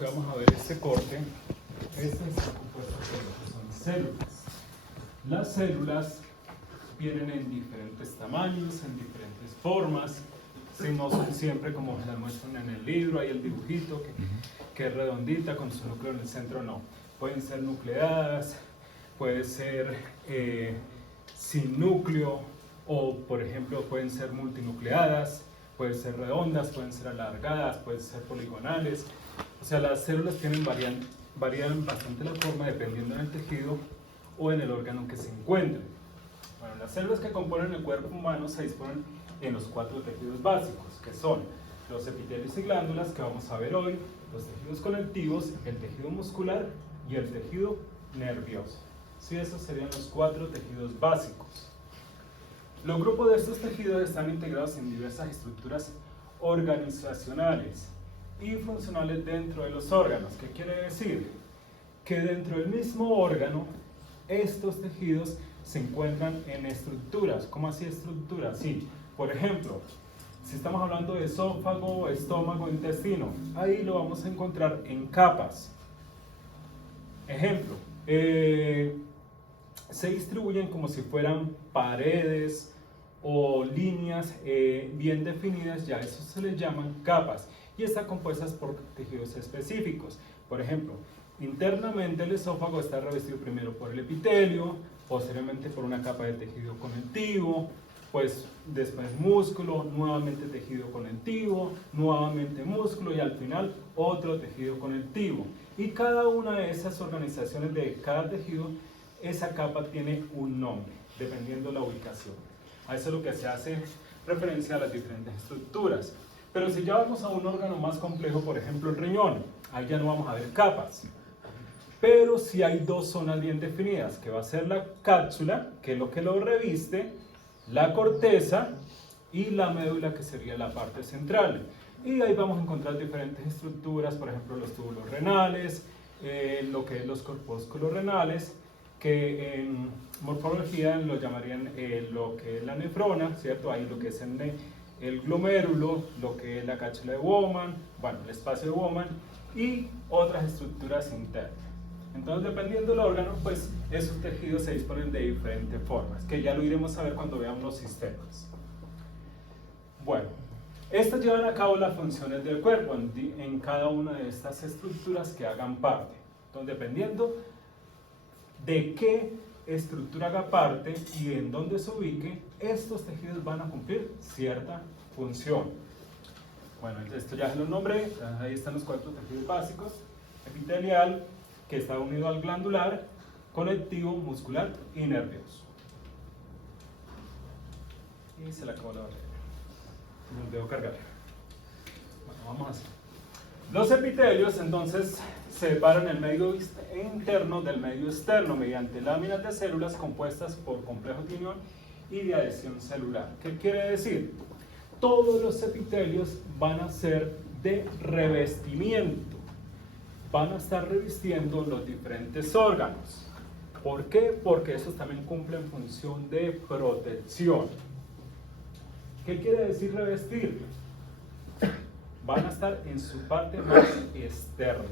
Vamos a ver este corte. Este está compuesto por lo que son células. Las células vienen en diferentes tamaños, en diferentes formas. Si no son siempre como las muestran en el libro, hay el dibujito que es redondita con su núcleo en el centro, no. Pueden ser nucleadas, puede ser sin núcleo, o por ejemplo pueden ser multinucleadas, pueden ser redondas, pueden ser alargadas, pueden ser poligonales. O sea, las células varían bastante la forma dependiendo del tejido o en el órgano que se encuentre. Bueno, las células que componen el cuerpo humano se disponen en los 4 tejidos básicos, que son los epitelios y glándulas, que vamos a ver hoy, los tejidos conectivos, el tejido muscular y el tejido nervioso. Sí, esos serían los 4 tejidos básicos. Los grupos de estos tejidos están integrados en diversas estructuras organizacionales y funcionales dentro de los órganos. ¿Qué quiere decir? Que dentro del mismo órgano, estos tejidos se encuentran en estructuras. ¿Cómo así estructuras? Sí, por ejemplo, si estamos hablando de esófago, estómago, intestino, ahí lo vamos a encontrar en capas. Ejemplo, se distribuyen como si fueran paredes o líneas bien definidas, ya eso se les llaman capas, y están compuestas por tejidos específicos. Por ejemplo, internamente el esófago está revestido primero por el epitelio, posteriormente por una capa de tejido conectivo, pues después músculo, nuevamente tejido conectivo, nuevamente músculo y al final otro tejido conectivo. Y cada una de esas organizaciones de cada tejido, esa capa tiene un nombre, dependiendo de la ubicación. A eso es lo que se hace referencia a las diferentes estructuras. Pero si ya vamos a un órgano más complejo, por ejemplo el riñón, ahí ya no vamos a ver capas. Pero sí hay 2 zonas bien definidas, que va a ser la cápsula, que es lo que lo reviste, la corteza y la médula, que sería la parte central. Y ahí vamos a encontrar diferentes estructuras, por ejemplo los túbulos renales, lo que es los corpúsculos renales, que en morfología lo llamarían lo que es la nefrona, ¿cierto? Ahí lo que es el glomérulo, lo que es la cápsula de Bowman, bueno, el espacio de Bowman y otras estructuras internas. Entonces, dependiendo del órgano, pues esos tejidos se disponen de diferentes formas, que ya lo iremos a ver cuando veamos los sistemas. Bueno, estas llevan a cabo las funciones del cuerpo en cada una de estas estructuras que hagan parte. Entonces, dependiendo de qué estructura haga parte y en dónde se ubique, estos tejidos van a cumplir cierta función. Bueno, esto ya se lo nombré, ahí están los 4 tejidos básicos: epitelial, que está unido al glandular, conectivo, muscular y nervioso. Y se le acabó la batería. No debo cargar. Bueno, vamos así. Los epitelios entonces separan el medio interno del medio externo mediante láminas de células compuestas por complejos de unión y de adhesión celular. ¿Qué quiere decir? Todos los epitelios van a ser de revestimiento, van a estar revistiendo los diferentes órganos. ¿Por qué? Porque esos también cumplen función de protección. ¿Qué quiere decir revestir? Van a estar en su parte más externa.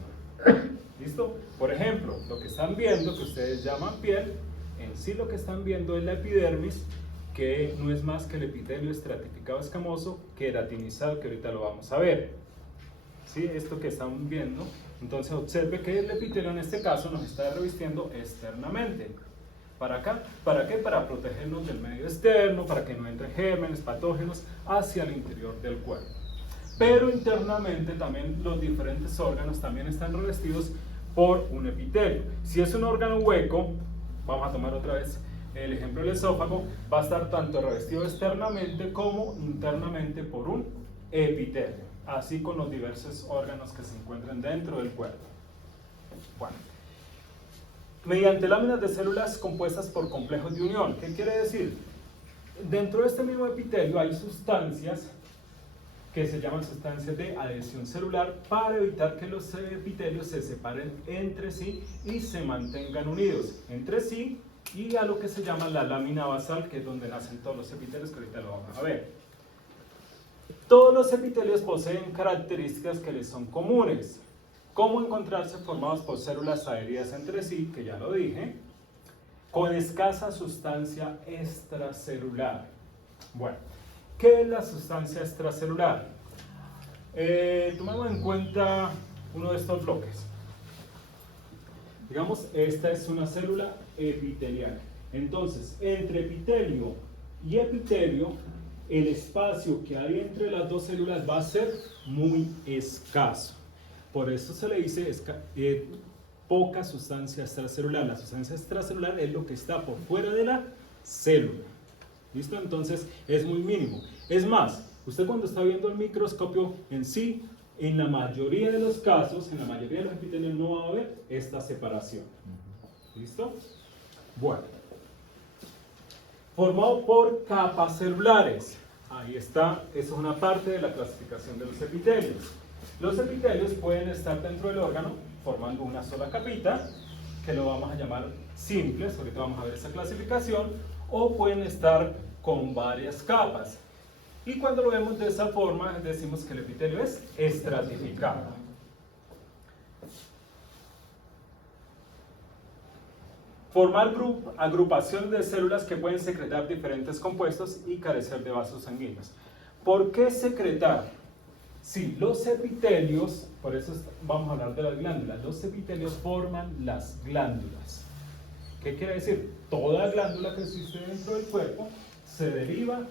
¿Listo? Por ejemplo, lo que están viendo, que ustedes llaman piel, en sí lo que están viendo es la epidermis, que no es más que el epitelio estratificado escamoso queratinizado, que ahorita lo vamos a ver. ¿Sí? Esto que están viendo. Entonces observe que el epitelio en este caso nos está revistiendo externamente. ¿Para acá? ¿Para qué? Para protegernos del medio externo, para que no entren gérmenes, patógenos hacia el interior del cuerpo. Pero internamente también los diferentes órganos también están revestidos por un epitelio. Si es un órgano hueco, vamos a tomar otra vez el ejemplo del esófago, va a estar tanto revestido externamente como internamente por un epitelio. Así con los diversos órganos que se encuentran dentro del cuerpo. Bueno, mediante láminas de células compuestas por complejos de unión. ¿Qué quiere decir? Dentro de este mismo epitelio hay sustancias que se llaman sustancias de adhesión celular para evitar que los epitelios se separen entre sí y se mantengan unidos entre sí y a lo que se llama la lámina basal, que es donde nacen todos los epitelios, que ahorita lo vamos a ver. Todos los epitelios poseen características que les son comunes. ¿Cómo encontrarse formados por células adheridas entre sí? Que ya lo dije. Con escasa sustancia extracelular. Bueno, ¿qué es la sustancia extracelular? Tomemos en cuenta uno de estos bloques. Digamos, esta es una célula epitelial. Entonces, entre epitelio y epitelio, el espacio que hay entre las dos células va a ser muy escaso. Por eso se le dice poca sustancia extracelular. La sustancia extracelular es lo que está por fuera de la célula. ¿Listo? Entonces, es muy mínimo. Es más, usted cuando está viendo el microscopio en sí, en la mayoría de los casos, en la mayoría de los epitelios no va a haber esta separación. ¿Listo? Bueno. Formado por capas celulares. Ahí está, esa es una parte de la clasificación de los epitelios. Los epitelios pueden estar dentro del órgano formando una sola capita, que lo vamos a llamar simples, ahorita vamos a ver esa clasificación, o pueden estar con varias capas. Y cuando lo vemos de esa forma, decimos que el epitelio es estratificado. Formar agrupaciones de células que pueden secretar diferentes compuestos y carecer de vasos sanguíneos. ¿Por qué secretar? Sí, los epitelios, por eso vamos a hablar de las glándulas, los epitelios forman las glándulas. ¿Qué quiere decir? Toda glándula que existe dentro del cuerpo se deriva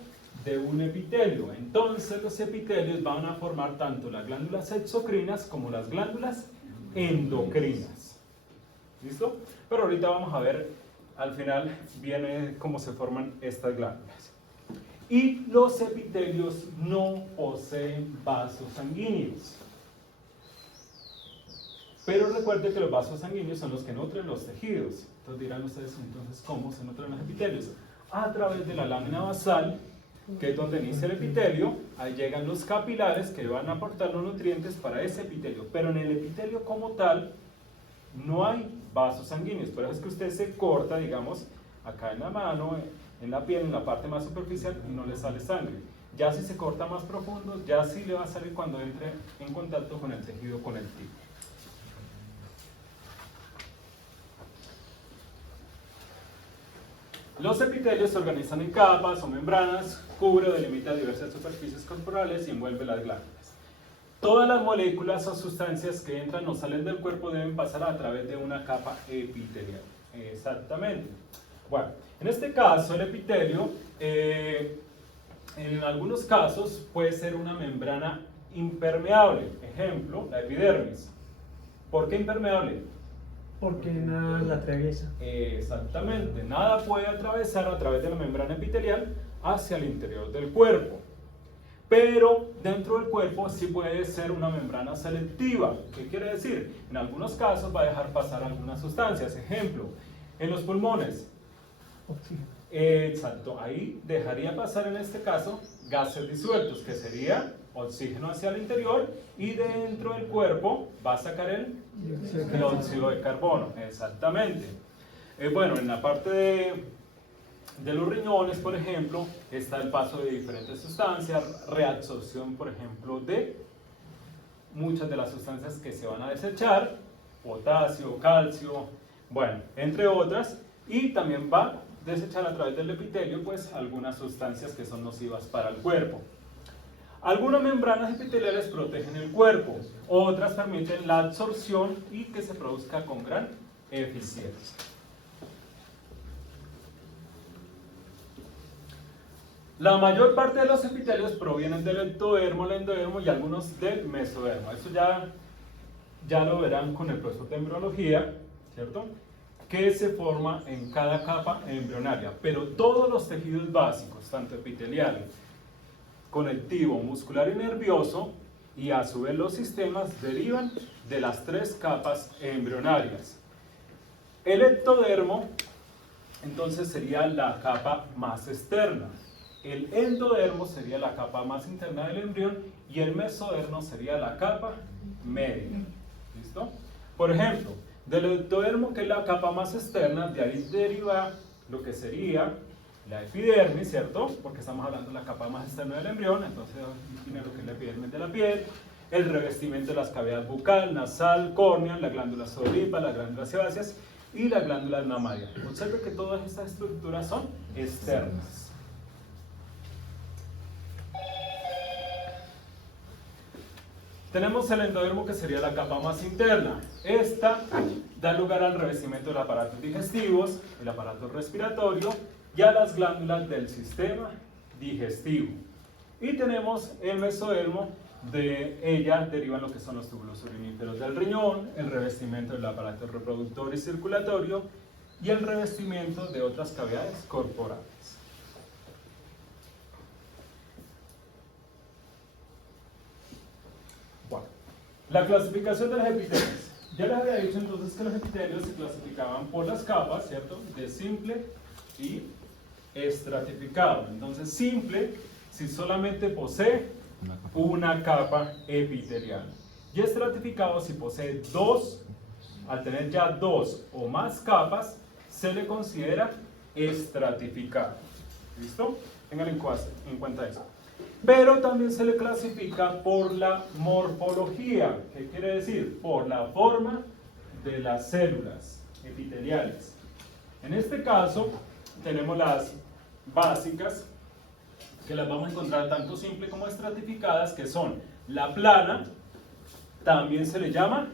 de un epitelio. Entonces los epitelios van a formar tanto las glándulas exocrinas como las glándulas endocrinas. ¿Listo? Pero ahorita vamos a ver, al final viene cómo se forman estas glándulas. Y los epitelios no poseen vasos sanguíneos. Pero recuerde que los vasos sanguíneos son los que nutren los tejidos. Entonces dirán ustedes, entonces, ¿cómo se nutren los epitelios? A través de la lámina basal, que es donde inicia el epitelio. Ahí llegan los capilares que van a aportar los nutrientes para ese epitelio. Pero en el epitelio como tal, no hay vasos sanguíneos. Por eso es que usted se corta, digamos, acá en la mano, en la piel, en la parte más superficial, y no le sale sangre. Ya si se corta más profundo, ya sí le va a salir cuando entre en contacto con el tejido conectivo. Los epitelios se organizan en capas o membranas, cubre o delimita diversas superficies corporales y envuelve las glándulas. Todas las moléculas o sustancias que entran o salen del cuerpo deben pasar a través de una capa epitelial. Exactamente. Bueno, en este caso el epitelio, en algunos casos puede ser una membrana impermeable. Ejemplo, la epidermis. ¿Por qué impermeable? Porque nada la atraviesa. Exactamente, nada puede atravesar a través de la membrana epitelial hacia el interior del cuerpo. Pero dentro del cuerpo sí puede ser una membrana selectiva. ¿Qué quiere decir? En algunos casos va a dejar pasar algunas sustancias. Ejemplo, en los pulmones. Oxígeno. Exacto, ahí dejaría pasar en este caso gases disueltos, que sería oxígeno hacia el interior, y dentro del cuerpo va a sacar el óxido de carbono. Exactamente. Bueno, en la parte de los riñones, por ejemplo, está el paso de diferentes sustancias, reabsorción, por ejemplo, de muchas de las sustancias que se van a desechar, potasio, calcio, bueno, entre otras, y también va a desechar a través del epitelio, pues, algunas sustancias que son nocivas para el cuerpo. Algunas membranas epiteliales protegen el cuerpo, otras permiten la absorción y que se produzca con gran eficiencia. La mayor parte de los epitelios provienen del ectodermo, el endodermo y algunos del mesodermo. Eso ya lo verán con el profesor de embriología, ¿cierto? Que se forma en cada capa embrionaria. Pero todos los tejidos básicos, tanto epitelial, conectivo, muscular y nervioso, y a su vez los sistemas, derivan de las tres capas embrionarias. El ectodermo, entonces, sería la capa más externa. El endodermo sería la capa más interna del embrión y el mesodermo sería la capa media. ¿Listo? Por ejemplo, del ectodermo, que es la capa más externa, de ahí deriva lo que sería la epidermis, ¿cierto? Porque estamos hablando de la capa más externa del embrión, entonces tiene lo que es la epidermis de la piel. el revestimiento de las cavidades bucal, nasal, córnea, la glándula sudoríparas, las glándulas sebáceas y la glándula mamaria. Observe que todas estas estructuras son externas. Tenemos el endodermo, que sería la capa más interna. Esta da lugar al revestimiento de los aparatos digestivos, el aparato respiratorio y a las glándulas del sistema digestivo. Y tenemos el mesodermo, de ella derivan lo que son los túbulos uriníferos del riñón, el revestimiento del aparato reproductor y circulatorio y el revestimiento de otras cavidades corporales. Bueno, la clasificación de los epitelios. Ya les había dicho entonces que los epitelios se clasificaban por las capas, ¿cierto? De simple y estratificado. Entonces, simple, si solamente posee una capa epitelial. Y estratificado, si posee dos, al tener ya dos o más capas, se le considera estratificado. ¿Listo? Tengan en cuenta eso. Pero también se le clasifica por la morfología. ¿Qué quiere decir? Por la forma de las células epiteliales. En este caso, tenemos las básicas, que las vamos a encontrar tanto simple como estratificadas, que son la plana, también se le llama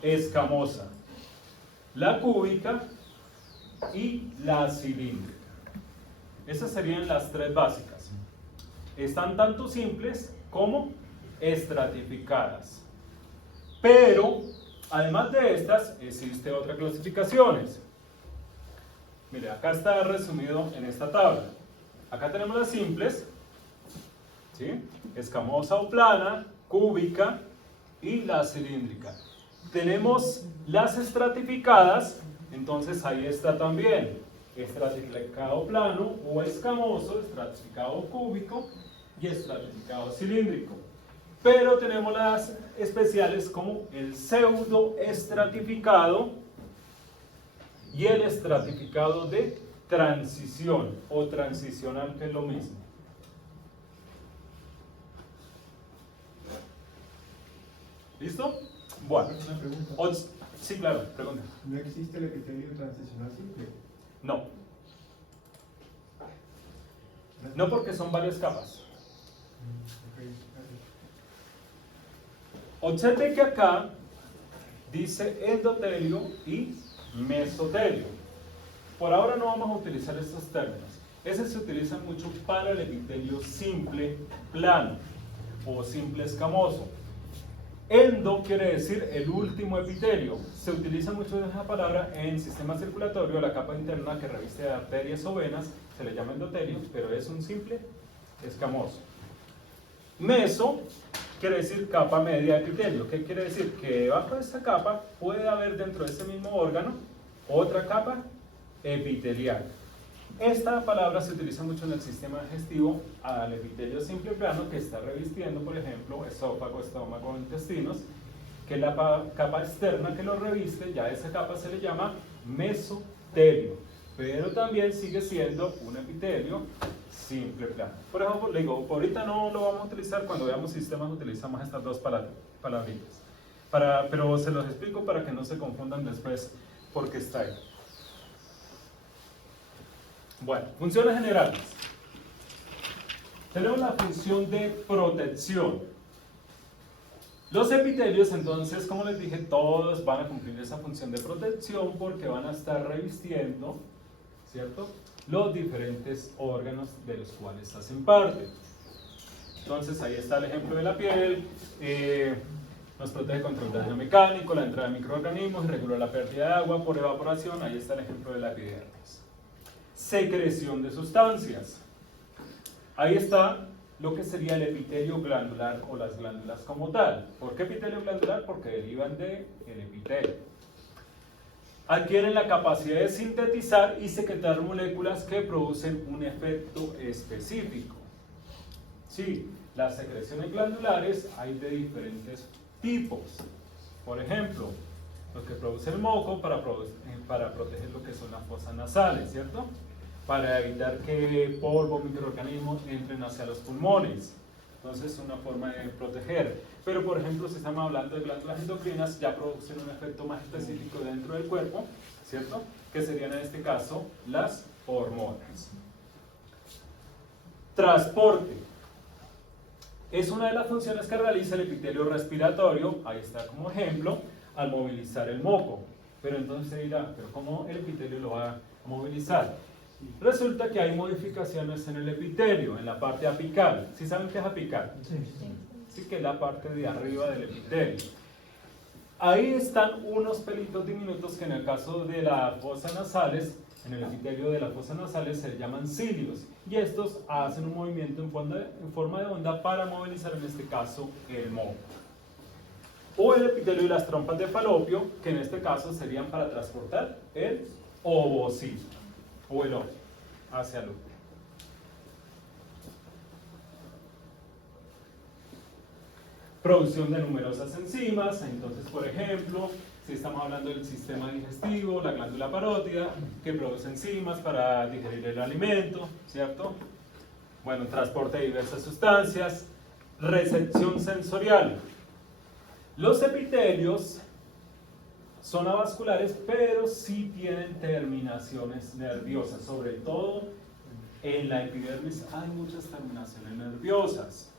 escamosa, la cúbica y la cilíndrica. Esas serían las tres básicas. Están tanto simples como estratificadas. Pero, además de estas, existe otras clasificaciones. Mire, acá está resumido en esta tabla. Acá tenemos las simples, ¿sí? Escamosa o plana, cúbica y la cilíndrica. Tenemos las estratificadas, entonces ahí está también estratificado plano o escamoso, estratificado cúbico y estratificado cilíndrico. Pero tenemos las especiales como el pseudoestratificado y el estratificado de transición o transicional, que es lo mismo. ¿Listo? Bueno. Una pregunta. Sí, claro, pregunta. ¿No existe el epitelio transicional simple? No. No, porque son varias capas. Observe que acá dice endotelio y mesotelio. Por ahora no vamos a utilizar estos términos. Ese se utiliza mucho para el epitelio simple plano o simple escamoso. Endo quiere decir el último epitelio. Se utiliza mucho esa palabra en sistema circulatorio, la capa interna que reviste de arterias o venas, se le llama endotelio, pero es un simple escamoso. Meso quiere decir capa media de epitelio. ¿Qué quiere decir? Que debajo de esta capa puede haber dentro de ese mismo órgano otra capa epitelial. Esta palabra se utiliza mucho en el sistema digestivo al epitelio simple plano que está revistiendo, por ejemplo, esófago, estómago, intestinos, que es la capa externa que lo reviste. Ya esa capa se le llama mesotelio, pero también sigue siendo un epitelio simple plano. Por ejemplo, le digo, ahorita no lo vamos a utilizar, cuando veamos sistemas utilizamos estas dos palabritas. Pero se los explico para que no se confundan después porque está ahí. Bueno, funciones generales. Tenemos la función de protección. Los epitelios, entonces, como les dije, todos van a cumplir esa función de protección porque van a estar revistiendo, ¿cierto?, los diferentes órganos de los cuales hacen parte. Entonces, ahí está el ejemplo de la piel, nos protege contra el daño mecánico, la entrada de microorganismos, regula la pérdida de agua por evaporación. Ahí está el ejemplo de la epidermis. Secreción de sustancias. Ahí está lo que sería el epitelio glandular o las glándulas como tal. ¿Por qué epitelio glandular? Porque derivan del epitelio. Adquieren la capacidad de sintetizar y secretar moléculas que producen un efecto específico. Sí, las secreciones glandulares hay de diferentes tipos. Por ejemplo, los que producen moco para proteger lo que son las fosas nasales, ¿cierto? Para evitar que polvo, microorganismos entren hacia los pulmones. Entonces es una forma de proteger. Pero por ejemplo, si estamos hablando de glándulas endocrinas, ya producen un efecto más específico dentro del cuerpo, ¿cierto? Que serían en este caso las hormonas. Transporte. Es una de las funciones que realiza el epitelio respiratorio, ahí está como ejemplo, al movilizar el moco. Pero entonces se dirá, ¿pero cómo el epitelio lo va a movilizar? Resulta que hay modificaciones en el epitelio, en la parte apical. ¿Sí saben qué es apical? Sí. Sí, que es la parte de arriba del epitelio. Ahí están unos pelitos diminutos que en el caso de las fosas nasales, en el epitelio de las fosas nasales se llaman cilios. Y estos hacen un movimiento en forma de onda para movilizar en este caso el moco. O el epitelio y las trompas de falopio, que en este caso serían para transportar el ovocito o el óvulo hacia el útero. Producción de numerosas enzimas, entonces por ejemplo, si estamos hablando del sistema digestivo, la glándula parótida, que produce enzimas para digerir el alimento, ¿cierto? Bueno, transporte de diversas sustancias, recepción sensorial. Los epitelios son avasculares, pero sí tienen terminaciones nerviosas, sobre todo en la epidermis hay muchas terminaciones nerviosas.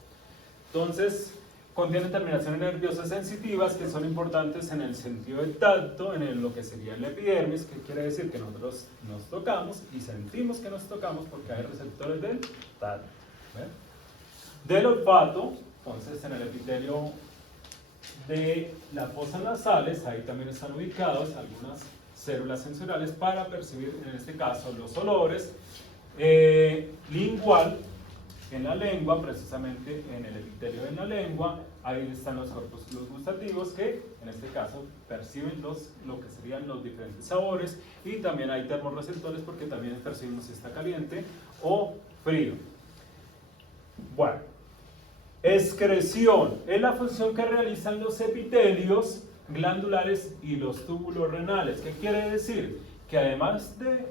Entonces, contienen terminaciones nerviosas sensitivas que son importantes en el sentido del tacto, en lo que sería el epidermis, que quiere decir que nosotros nos tocamos y sentimos que nos tocamos porque hay receptores del tacto. Del olfato, entonces en el epitelio de las fosas nasales, ahí también están ubicados algunas células sensoriales para percibir, en este caso, los olores. Lingual, en la lengua, precisamente en el epitelio de la lengua, ahí están los corpúsculos gustativos que, en este caso, perciben lo que serían los diferentes sabores, y también hay termorreceptores porque también percibimos si está caliente o frío. Bueno, excreción es la función que realizan los epitelios glandulares y los túbulos renales. ¿Qué quiere decir? Que además de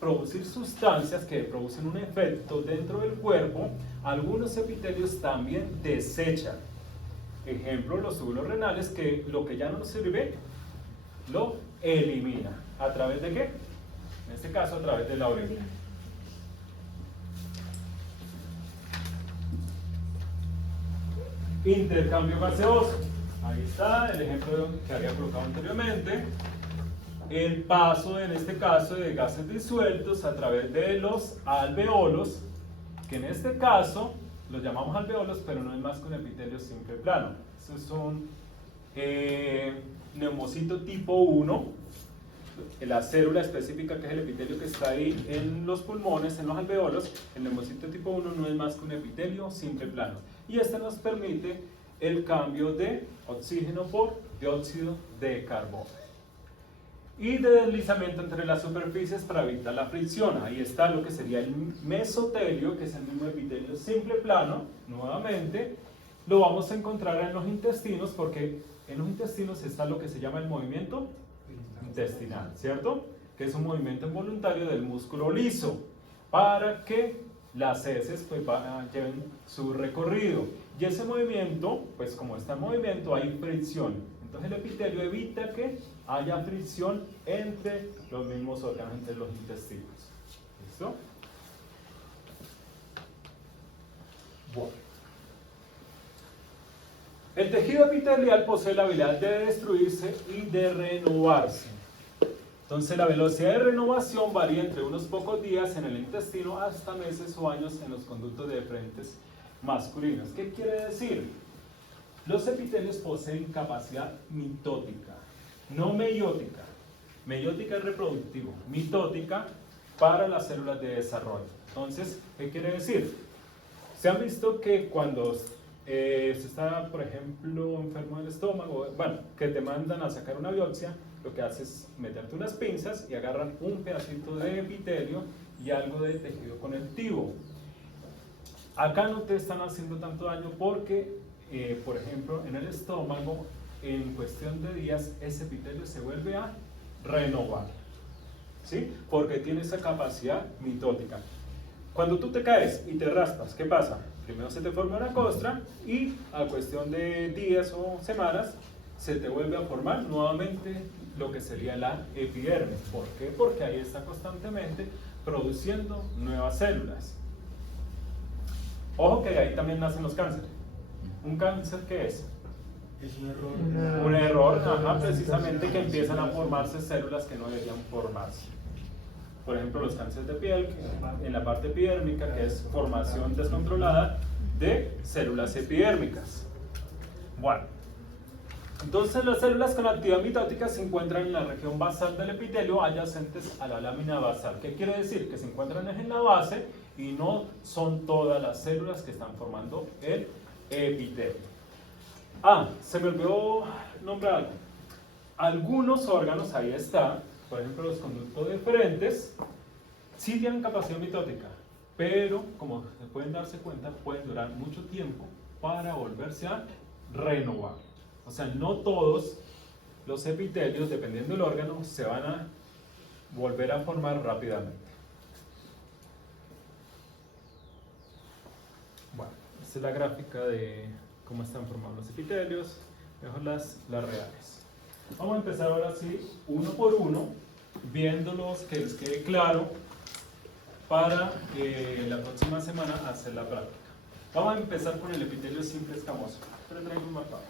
producir sustancias que producen un efecto dentro del cuerpo, algunos epitelios también desechan. Ejemplo, los túbulos renales, que lo que ya no nos sirve, lo elimina. ¿A través de qué? En este caso, a través de la orina. Intercambio gaseoso. Ahí está el ejemplo que había colocado anteriormente. El paso, en este caso, de gases disueltos a través de los alveolos, que en este caso los llamamos alveolos, pero no es más que un epitelio simple plano. Eso es un neumocito tipo 1, la célula específica que es el epitelio que está ahí en los pulmones, en los alveolos. El neumocito tipo 1 no es más que un epitelio simple plano. Y este nos permite el cambio de oxígeno por dióxido de carbono. Y de deslizamiento entre las superficies para evitar la fricción. Ahí está lo que sería el mesotelio, que es el mismo epitelio simple plano. Nuevamente, lo vamos a encontrar en los intestinos, porque en los intestinos está lo que se llama el movimiento intestinal, ¿cierto? Que es un movimiento involuntario del músculo liso, para que las heces pues lleven su recorrido. Y ese movimiento, pues como está en movimiento, hay fricción. Entonces el epitelio evita que haya fricción entre los mismos órganos, entre los intestinos. ¿Listo? Bueno. El tejido epitelial posee la habilidad de destruirse y de renovarse. Entonces la velocidad de renovación varía entre unos pocos días en el intestino hasta meses o años en los conductos deferentes masculinos. ¿Qué quiere decir? Los epitelios poseen capacidad mitótica, no meiótica. Meiótica es reproductivo, mitótica para las células de desarrollo. Entonces, ¿qué quiere decir? Se han visto que cuando se está, por ejemplo, enfermo del estómago, bueno, que te mandan a sacar una biopsia, lo que haces es meterte unas pinzas y agarran un pedacito de epitelio y algo de tejido conectivo. Acá no te están haciendo tanto daño porque, por ejemplo, en el estómago, en cuestión de días, ese epitelio se vuelve a renovar, ¿sí? Porque tiene esa capacidad mitótica. Cuando tú te caes y te raspas, ¿qué pasa? Primero se te forma una costra y a cuestión de días o semanas se te vuelve a formar nuevamente lo que sería la epidermis. ¿Por qué? Porque ahí está constantemente produciendo nuevas células. Ojo que ahí también nacen los cánceres. ¿Un cáncer qué es? Es un error. Un error, ajá, precisamente, que empiezan a formarse células que no deberían formarse. Por ejemplo, los cánceres de piel, en la parte epidérmica, que es formación descontrolada de células epidérmicas. Bueno, entonces las células con actividad mitótica se encuentran en la región basal del epitelio, adyacentes a la lámina basal. ¿Qué quiere decir? Que se encuentran en la base y no son todas las células que están formando el epitelio. Ah, se me olvidó nombrar algo. Algunos órganos, ahí está, por ejemplo los conductos deferentes, sí tienen capacidad mitótica, pero como se pueden darse cuenta, pueden durar mucho tiempo para volverse a renovar. O sea, no todos los epitelios, dependiendo del órgano, se van a volver a formar rápidamente. Bueno, esta es la gráfica de cómo están formados los epitelios, mejor las reales. Vamos a empezar ahora sí, uno por uno, viéndolos, que les quede claro, para la próxima semana hacer la práctica. Vamos a empezar con el epitelio simple escamoso. Pero traigo un marcador.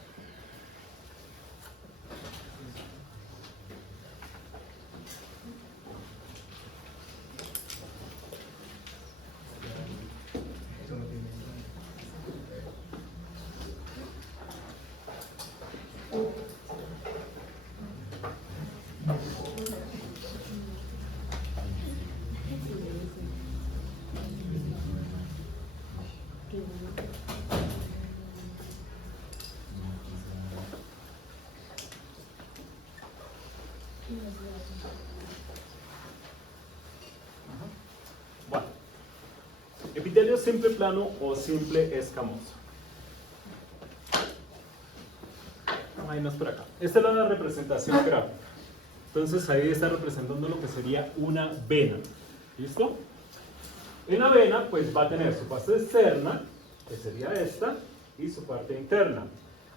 Bueno, epitelio simple plano o simple escamoso. Ahí no es por acá. Esta es la representación gráfica. Entonces ahí está representando lo que sería una vena. ¿Listo? En la vena pues va a tener su parte externa, que sería esta, y su parte interna.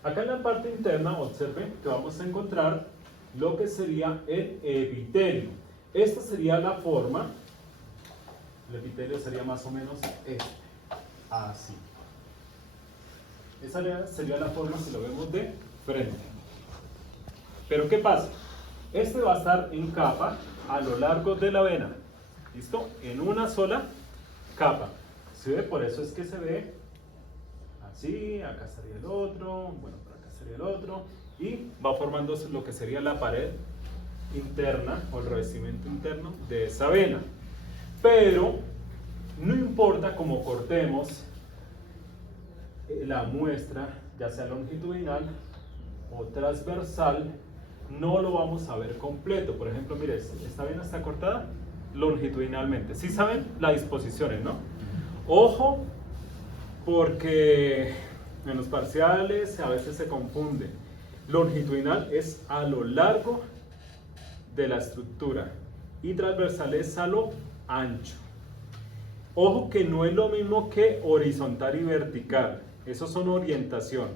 Acá en la parte interna, observen que vamos a encontrar lo que sería el epitelio. Esta sería la forma. El epitelio sería más o menos este, así. Esa sería la forma si lo vemos de frente. Pero ¿qué pasa? Este va a estar en capa a lo largo de la vena. ¿Listo? En una sola capa. ¿Sí ve? Por eso es que se ve así, acá estaría el otro, bueno, por acá estaría el otro, y va formándose lo que sería la pared interna o el revestimiento interno de esa vena. Pero no importa cómo cortemos la muestra, ya sea longitudinal o transversal, no lo vamos a ver completo. Por ejemplo, mire, esta vena está cortada longitudinalmente. ¿Sí saben las disposiciones, no? Ojo, porque en los parciales a veces se confunde. Longitudinal es a lo largo de la estructura y transversal es a lo ancho. Ojo que no es lo mismo que horizontal y vertical. Esos son orientación.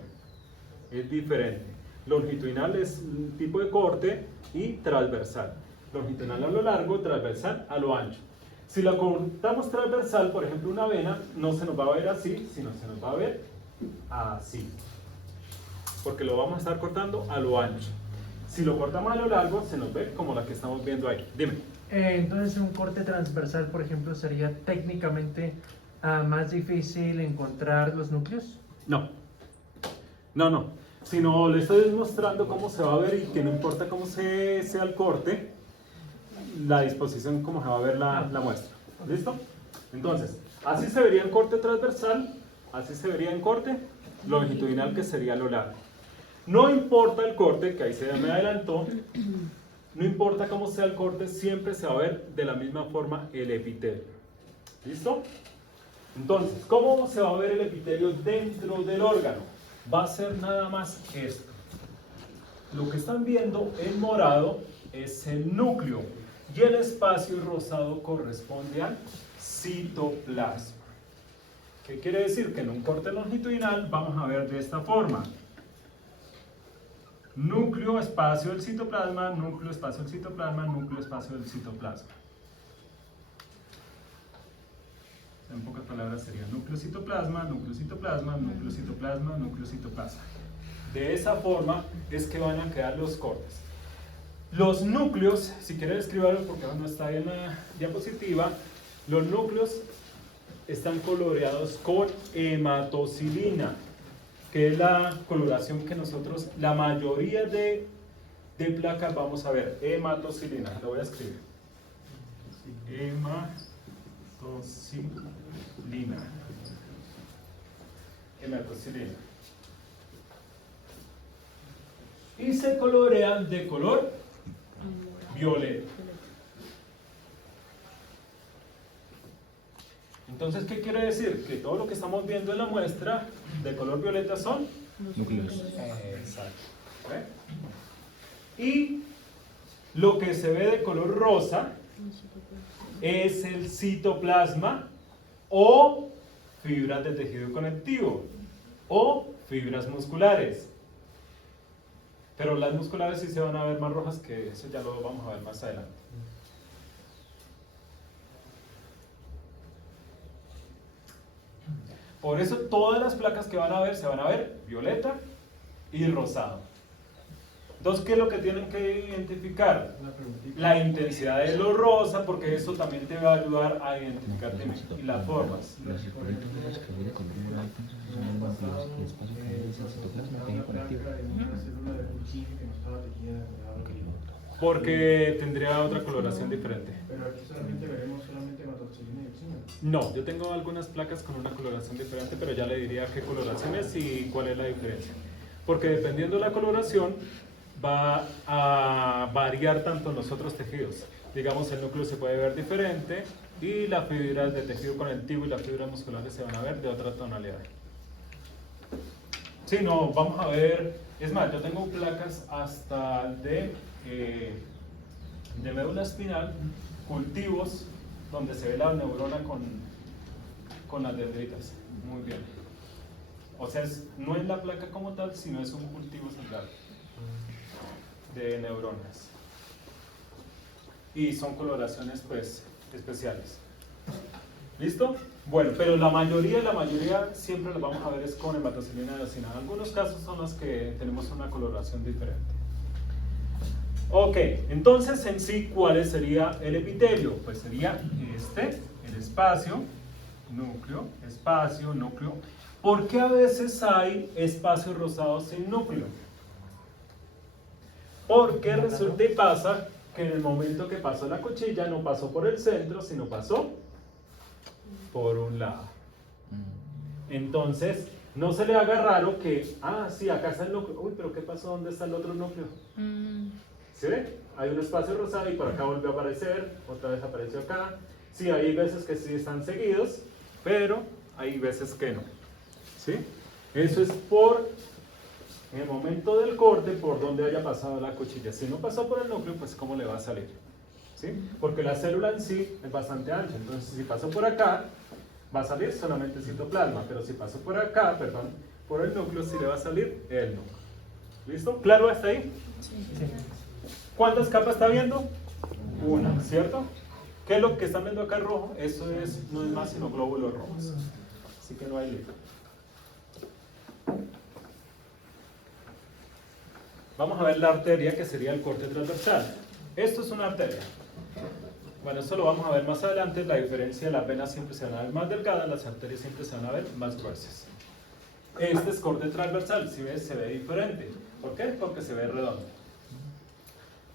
Es diferente. Longitudinal es un tipo de corte y transversal. Longitudinal a lo largo, transversal a lo ancho. Si la cortamos transversal, por ejemplo una vena, no se nos va a ver así, sino se nos va a ver así. Porque lo vamos a estar cortando a lo ancho. Si lo cortamos a lo largo, se nos ve como la que estamos viendo ahí. Dime. Entonces un corte transversal, por ejemplo, sería técnicamente más difícil encontrar los núcleos. No. No. Sino le estoy mostrando cómo se va a ver y que no importa cómo sea el corte, la disposición, cómo se va a ver la muestra. ¿Listo? Entonces, así se vería en corte transversal, así se vería en corte longitudinal, que sería lo largo. No importa el corte, que ahí se me adelantó, no importa cómo sea el corte, siempre se va a ver de la misma forma el epitelio. ¿Listo? Entonces, ¿cómo se va a ver el epitelio dentro del órgano? Va a ser nada más esto. Lo que están viendo en morado es el núcleo. y el espacio rosado corresponde al citoplasma. ¿Qué quiere decir? Que en un corte longitudinal vamos a ver de esta forma: núcleo, espacio del citoplasma, núcleo, espacio del citoplasma, núcleo, espacio del citoplasma. En pocas palabras sería núcleo, citoplasma, núcleo, citoplasma, núcleo, citoplasma, núcleo, citoplasma. De esa forma es que van a quedar los cortes. Los núcleos, si quieren escribirlo porque no está ahí en la diapositiva, los núcleos están coloreados con hematocilina, que es la coloración que nosotros, la mayoría de placas vamos a ver. Hematocilina, lo voy a escribir. Hematocilina. Y se colorean de color violeta. Entonces, ¿qué quiere decir? Que todo lo que estamos viendo en la muestra de color violeta son Núcleos. exacto. ¿Ve? Y lo que se ve de color rosa es el citoplasma o fibras de tejido conectivo o fibras musculares. Pero las musculares sí se van a ver más rojas, que eso ya lo vamos a ver más adelante. Por eso todas las placas que van a ver se van a ver violeta y rosado. Entonces, ¿qué es lo que tienen que identificar? Una preguntita. La intensidad de lo rosa, porque eso también te va a ayudar a identificar y las formas. Los circulitos que de color morado son los núcleos y el espacio que es el citoplasma tejido conectivo. Una célula de un chip que no estaba tejida de morado. Porque tendría otra coloración diferente. Pero aquí solamente veremos solamente hematoxilina y oxina. No, yo tengo algunas placas con una coloración diferente, pero ya le diría qué coloración es y cuál es la diferencia. Porque dependiendo de la coloración, va a variar tanto en los otros tejidos. Digamos, el núcleo se puede ver diferente y las fibras de tejido conectivo y las fibras musculares se van a ver de otra tonalidad. Sí, no, vamos a ver. Es más, yo tengo placas hasta de médula espinal, cultivos, donde se ve la neurona con las dendritas. Muy bien. O sea, no es la placa como tal, sino es un cultivo central de neuronas. Y son coloraciones, pues, especiales. ¿Listo? Bueno, pero la mayoría siempre lo vamos a ver es con hematocilina y oxina. En algunos casos son los que tenemos una coloración diferente. Ok, entonces en sí, ¿cuál sería el epitelio? Pues sería el espacio, núcleo. ¿Por qué a veces hay espacios rosados sin núcleo? Porque resulta y pasa que en el momento que pasó la cuchilla no pasó por el centro, sino pasó por un lado. Entonces, no se le haga raro que, sí, acá está el núcleo. Uy, pero ¿qué pasó? ¿Dónde está el otro núcleo? ¿Sí ve? Hay un espacio rosado y por acá volvió a aparecer, otra vez apareció acá. Sí, hay veces que sí están seguidos, pero hay veces que no. ¿Sí? Eso es por en el momento del corte, por donde haya pasado la cuchilla. Si no pasó por el núcleo, pues ¿cómo le va a salir? ¿Sí? Porque la célula en sí es bastante ancha, entonces si pasó por acá, va a salir solamente el citoplasma, pero si pasó por acá, perdón, por el núcleo, sí le va a salir el núcleo. ¿Listo? ¿Claro hasta ahí? Sí. ¿Cuántas capas está viendo? Una, ¿cierto? ¿Qué es lo que están viendo acá en rojo? Eso no es más sino glóbulos rojos. Así que no hay lío. Vamos a ver la arteria, que sería el corte transversal. Esto es una arteria. Bueno, esto lo vamos a ver más adelante. La diferencia, las venas siempre se van a ver más delgadas, las arterias siempre se van a ver más gruesas. Este es corte transversal, si ves, se ve diferente. ¿Por qué? Porque se ve redondo.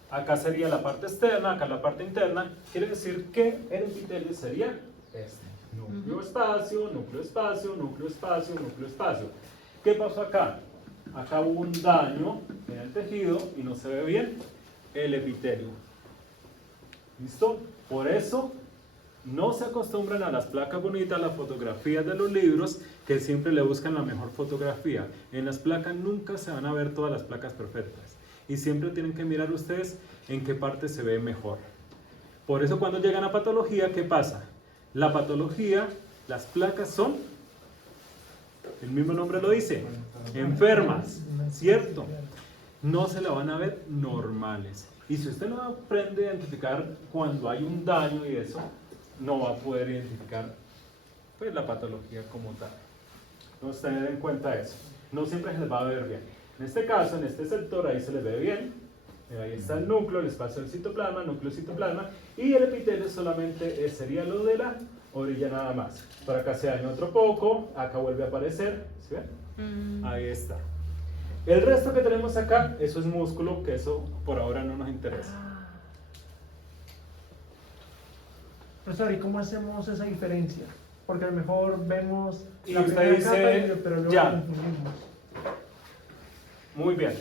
Acá sería la parte externa, acá la parte interna. Quiere decir que el epitelio sería este. Núcleo, espacio, núcleo, espacio, núcleo, espacio, núcleo, espacio. ¿Qué pasó acá? Acá hubo un daño en el tejido y no se ve bien el epitelio. ¿Listo? Por eso no se acostumbran a las placas bonitas, a las fotografías de los libros, que siempre le buscan la mejor fotografía. En las placas nunca se van a ver todas las placas perfectas. Y siempre tienen que mirar ustedes en qué parte se ve mejor. Por eso cuando llegan a patología, ¿qué pasa? La patología, las placas son, el mismo nombre lo dice, enfermas, ¿cierto? No se la van a ver normales. Y si usted no aprende a identificar cuando hay un daño y eso, no va a poder identificar pues, la patología como tal. Entonces tener en cuenta eso. No siempre se les va a ver bien. En este caso, en este sector, ahí se les ve bien. Ahí está el núcleo, el espacio del citoplasma, núcleo citoplasma. Y el epitelio solamente sería lo de la orilla nada más. Por acá se daña otro poco, acá vuelve a aparecer. ¿Sí ven? Ahí está. El resto que tenemos acá, eso es músculo, que eso por ahora no nos interesa. Profesor, ¿y cómo hacemos esa diferencia? Porque a lo mejor vemos Y la usted primera dice, capa, pero luego ya. confundimos. Muy bien.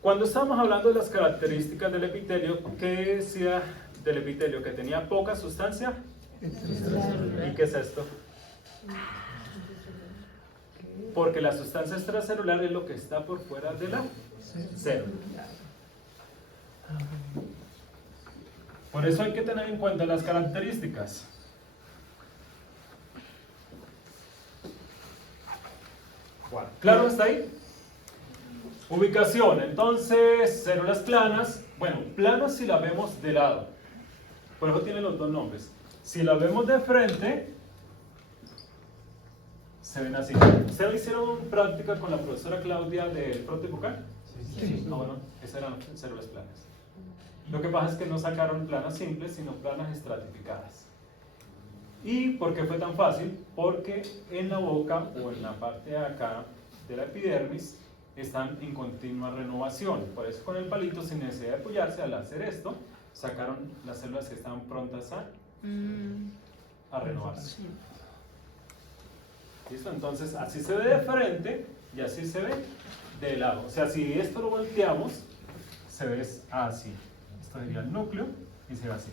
Cuando estamos hablando de las características del epitelio, ¿qué decía del epitelio? Que tenía poca sustancia. ¿Y qué es esto? Porque la sustancia extracelular es lo que está por fuera de la célula. Por eso hay que tener en cuenta las características. Bueno, ¿claro hasta ahí? Ubicación, entonces, células planas. Bueno, planas si la vemos de lado. Por eso tienen los dos nombres. Si la vemos de frente, se ven así. ¿Ustedes hicieron práctica con la profesora Claudia del prótesis bucal? Sí. No, bueno, esas eran células planas. Lo que pasa es que no sacaron planas simples, sino planas estratificadas. ¿Y por qué fue tan fácil? Porque en la boca o en la parte de acá de la epidermis están en continua renovación. Por eso con el palito, sin necesidad de apoyarse, al hacer esto, sacaron las células que estaban prontas a renovarse. ¿Listo? Entonces, así se ve de frente y así se ve de lado. O sea, si esto lo volteamos, se ve así. Esto sería el núcleo y se ve así.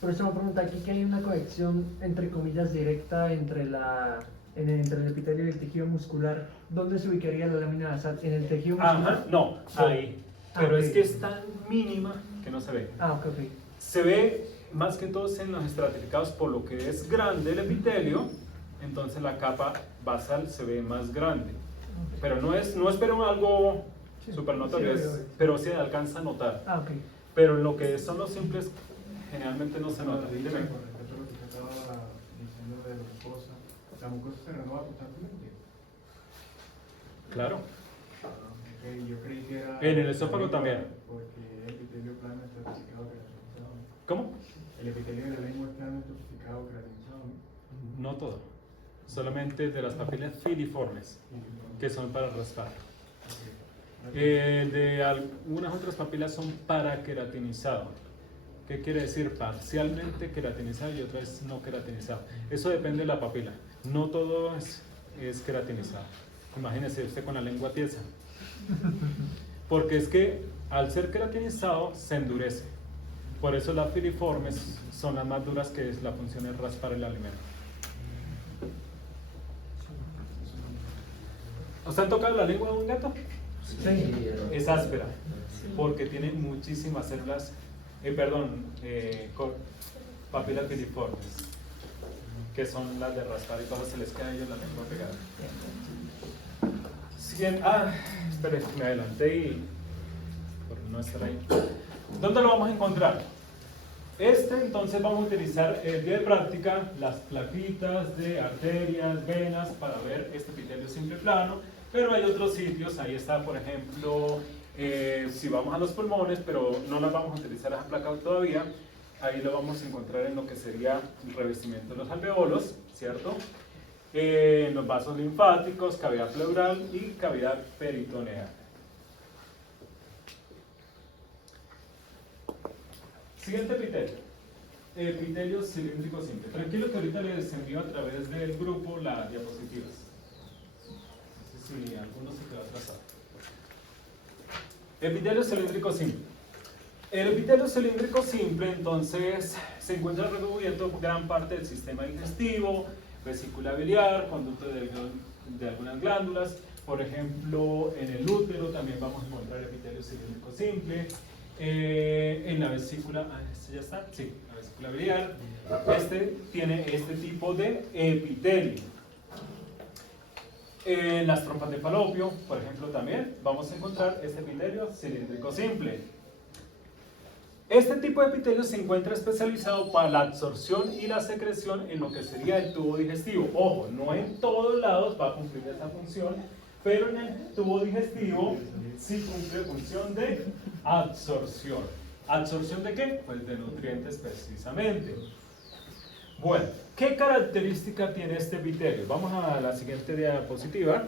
Por eso me pregunta aquí que hay una conexión, entre comillas, directa entre entre el epitelio y el tejido muscular. ¿Dónde se ubicaría la lámina basal? ¿En el tejido muscular? Ajá, no, ahí. Pero ok. es que es tan mínima que no se ve. Ok. Se ve más que todo en los estratificados por lo que es grande el epitelio, entonces la capa basal se ve más grande. Pero no espero algo súper notorio, pero se alcanza a notar. Ok. Pero en lo que son los simples, generalmente no se nota. Con Dime. respecto a lo que te estaba diciendo de la mucosa se renueva constantemente. Claro. Ok, yo creí que era... En el esófago también. Porque el epitelio plano está toxificado queratinizado. ¿Cómo? El epitelio de la lengua es plano toxificado queratinizado. No todo. Solamente de las papilas filiformes, que son para raspar. De algunas otras papilas son para queratinizado. ¿Qué quiere decir? Parcialmente queratinizado y otra es no queratinizado. Eso depende de la papila. No todo es queratinizado. Imagínese usted con la lengua tiesa. Porque es que al ser queratinizado se endurece. Por eso las filiformes son las más duras, que la función es raspar el alimento. ¿Usted han tocado la lengua de un gato? Sí. Es áspera, porque tiene muchísimas células, papilas filiformes, que son las de raspar y todo se les queda a ellos la lengua pegada. Siguiente, espere, me adelanté y por no estar ahí. ¿Dónde lo vamos a encontrar? Entonces vamos a utilizar el día de práctica las plaquitas de arterias, venas para ver este epitelio simple plano, pero hay otros sitios, ahí está por ejemplo, si vamos a los pulmones, pero no las vamos a utilizar esa placa todavía, ahí lo vamos a encontrar en lo que sería el revestimiento de los alveolos, ¿cierto? En los vasos linfáticos, cavidad pleural y cavidad peritoneal. Siguiente epitelio. Epitelio cilíndrico simple. Tranquilo que ahorita les envío a través del grupo las diapositivas. No sé si alguno se quedó atrasado. Epitelio cilíndrico simple. El epitelio cilíndrico simple entonces se encuentra recubierto gran parte del sistema digestivo, vesícula biliar, conducto de algunas glándulas. Por ejemplo, en el útero también vamos a encontrar epitelio cilíndrico simple. En la vesícula, este ya está, sí, la vesícula biliar, este tiene este tipo de epitelio. En las trompas de Falopio, por ejemplo, también vamos a encontrar este epitelio cilíndrico simple. Este tipo de epitelio se encuentra especializado para la absorción y la secreción en lo que sería el tubo digestivo. Ojo, no en todos lados va a cumplir esa función, pero en el tubo digestivo sí cumple función de absorción. ¿Absorción de qué? Pues de nutrientes precisamente. Bueno, ¿qué característica tiene este epitelio? Vamos a la siguiente diapositiva.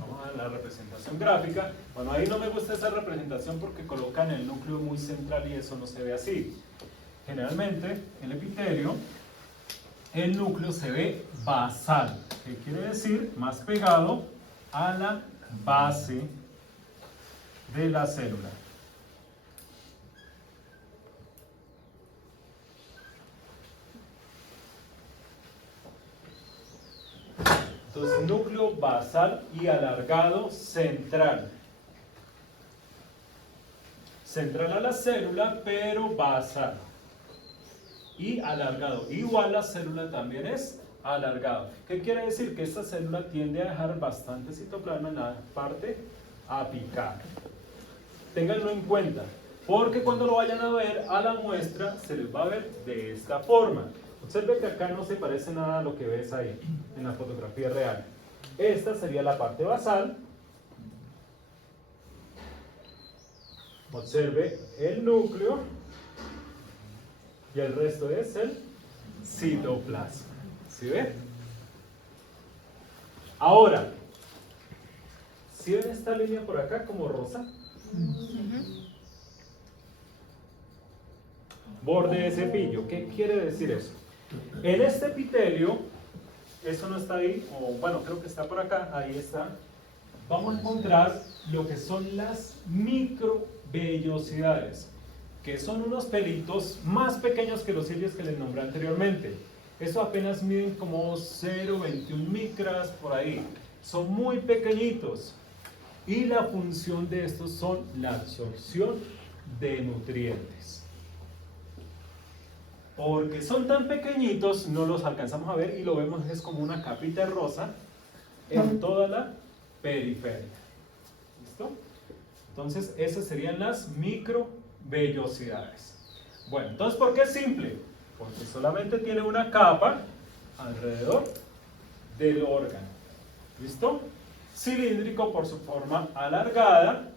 Vamos a la representación gráfica. Bueno, ahí no me gusta esa representación porque colocan el núcleo muy central y eso no se ve así. Generalmente, el epitelio, el núcleo se ve basal. ¿Qué quiere decir? Más pegado a la base de la célula. Entonces, núcleo basal y alargado central. Central a la célula, pero basal. Y alargado. Igual la célula también es alargado. ¿Qué quiere decir? Que esta célula tiende a dejar bastante citoplasma en la parte apical. Ténganlo en cuenta, porque cuando lo vayan a ver a la muestra, se les va a ver de esta forma. Observe que acá no se parece nada a lo que ves ahí, en la fotografía real. Esta sería la parte basal. Observe el núcleo. Y el resto es el citoplasma. ¿Sí ve? Ahora, ¿sí ven esta línea por acá como rosa? Borde de cepillo. ¿Qué quiere decir eso? En este epitelio, eso no está ahí, o bueno, creo que está por acá, ahí está. Vamos a encontrar lo que son las microvellosidades, que son unos pelitos más pequeños que los cilios que les nombré anteriormente. Eso apenas miden como 0,21 micras por ahí. Son muy pequeñitos. Y la función de estos son la absorción de nutrientes. Porque son tan pequeñitos, no los alcanzamos a ver y lo vemos es como una capita rosa en toda la periferia. ¿Listo? Entonces, esas serían las microvellosidades. Bueno, entonces, ¿por qué es simple? Porque solamente tiene una capa alrededor del órgano. ¿Listo? Cilíndrico por su forma alargada,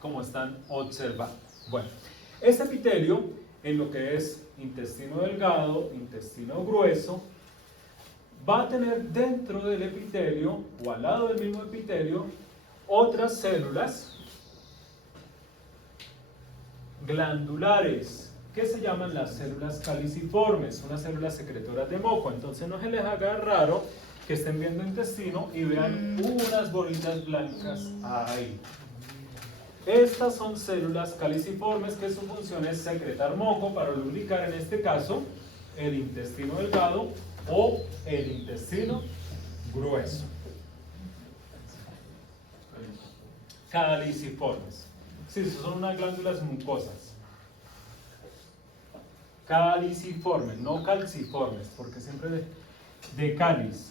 como están observando. Bueno, este epitelio, en lo que es intestino delgado, intestino grueso, va a tener dentro del epitelio, o al lado del mismo epitelio, otras células glandulares, que se llaman las células caliciformes, unas células secretoras de moco. Entonces no se les haga raro que estén viendo intestino y vean unas bolitas blancas ahí. Estas son células caliciformes que su función es secretar moco para lubricar, en este caso, el intestino delgado o el intestino grueso. Caliciformes. Sí, son unas glándulas mucosas. Caliciformes, no calciformes, porque siempre de cáliz.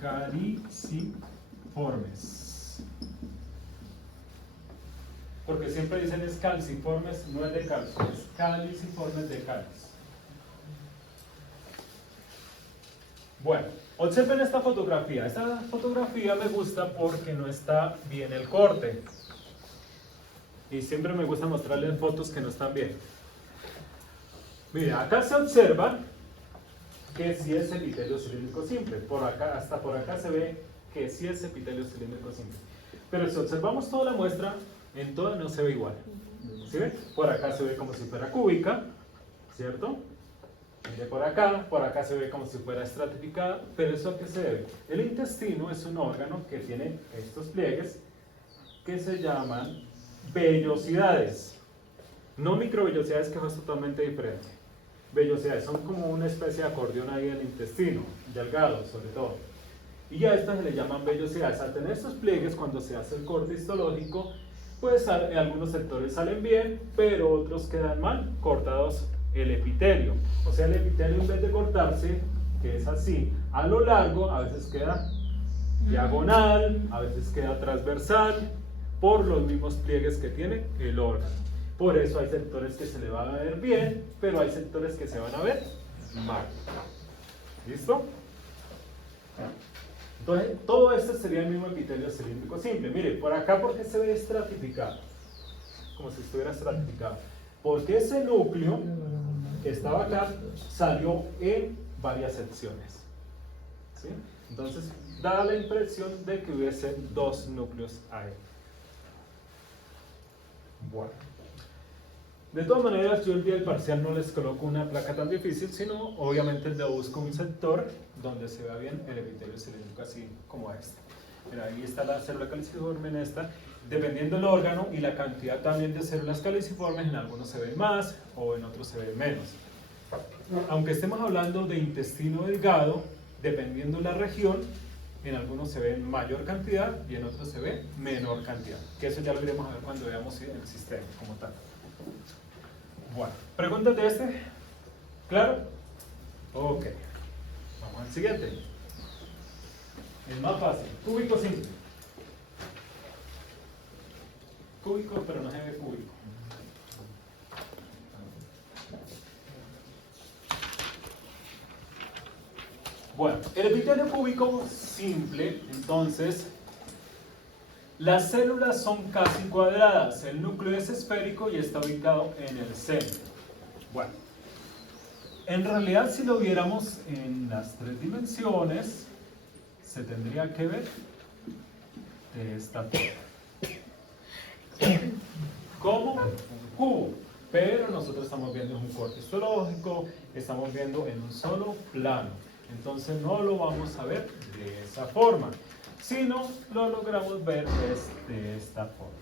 Caliciformes. Porque siempre dicen es calciformes, no es de calcio, es caliciformes de cáliz. Bueno, observen esta fotografía. Esta fotografía me gusta porque no está bien el corte. Y siempre me gusta mostrarles fotos que no están bien. Mira, acá se observa que sí es epitelio cilíndrico simple. Por acá, hasta por acá se ve que sí es epitelio cilíndrico simple. Pero si observamos toda la muestra, en toda no se ve igual. ¿Sí ve? Por acá se ve como si fuera cúbica, ¿cierto? Mire por acá se ve como si fuera estratificada, pero ¿eso a qué se debe? El intestino es un órgano que tiene estos pliegues que se llaman vellosidades. No microvellosidades, que es totalmente diferente. Vellosidades son como una especie de acordeón ahí del intestino, delgado sobre todo. Y a estas se le llaman vellosidades. Al tener estos pliegues, cuando se hace el corte histológico, pues algunos sectores salen bien, pero otros quedan mal, cortados el epitelio. O sea, el epitelio en vez de cortarse, que es así, a lo largo, a veces queda diagonal, a veces queda transversal, por los mismos pliegues que tiene el órgano. Por eso hay sectores que se le van a ver bien, pero hay sectores que se van a ver mal. ¿Listo? Entonces, todo esto sería el mismo epitelio cilíndrico simple. Mire, por acá, ¿por qué se ve estratificado? Como si estuviera estratificado. Porque ese núcleo que estaba acá salió en varias secciones. ¿Sí? Entonces, da la impresión de que hubiesen dos núcleos ahí. Bueno. De todas maneras, yo el día del parcial no les coloco una placa tan difícil, sino obviamente le busco un sector donde se vea bien el epitelio cilíndrico, así como este. Mira, ahí está la célula caliciforme en esta. Dependiendo del órgano y la cantidad también de células caliciformes, en algunos se ven más o en otros se ven menos. Aunque estemos hablando de intestino delgado, dependiendo de la región, en algunos se ve en mayor cantidad y en otros se ve menor cantidad. Que eso ya lo iremos a ver cuando veamos el sistema como tal. Bueno, ¿preguntas de este? ¿Claro? Ok. Vamos al siguiente. Es más fácil. Cúbico simple. Cúbico, pero no se ve cúbico. Bueno, el epitelio cúbico simple, entonces, las células son casi cuadradas, el núcleo es esférico y está ubicado en el centro. Bueno, en realidad si lo viéramos en las tres dimensiones, se tendría que ver de esta forma. Como un cubo, pero nosotros estamos viendo en un corte histológico, estamos viendo en un solo plano. Entonces no lo vamos a ver de esa forma, sino lo logramos ver de esta forma,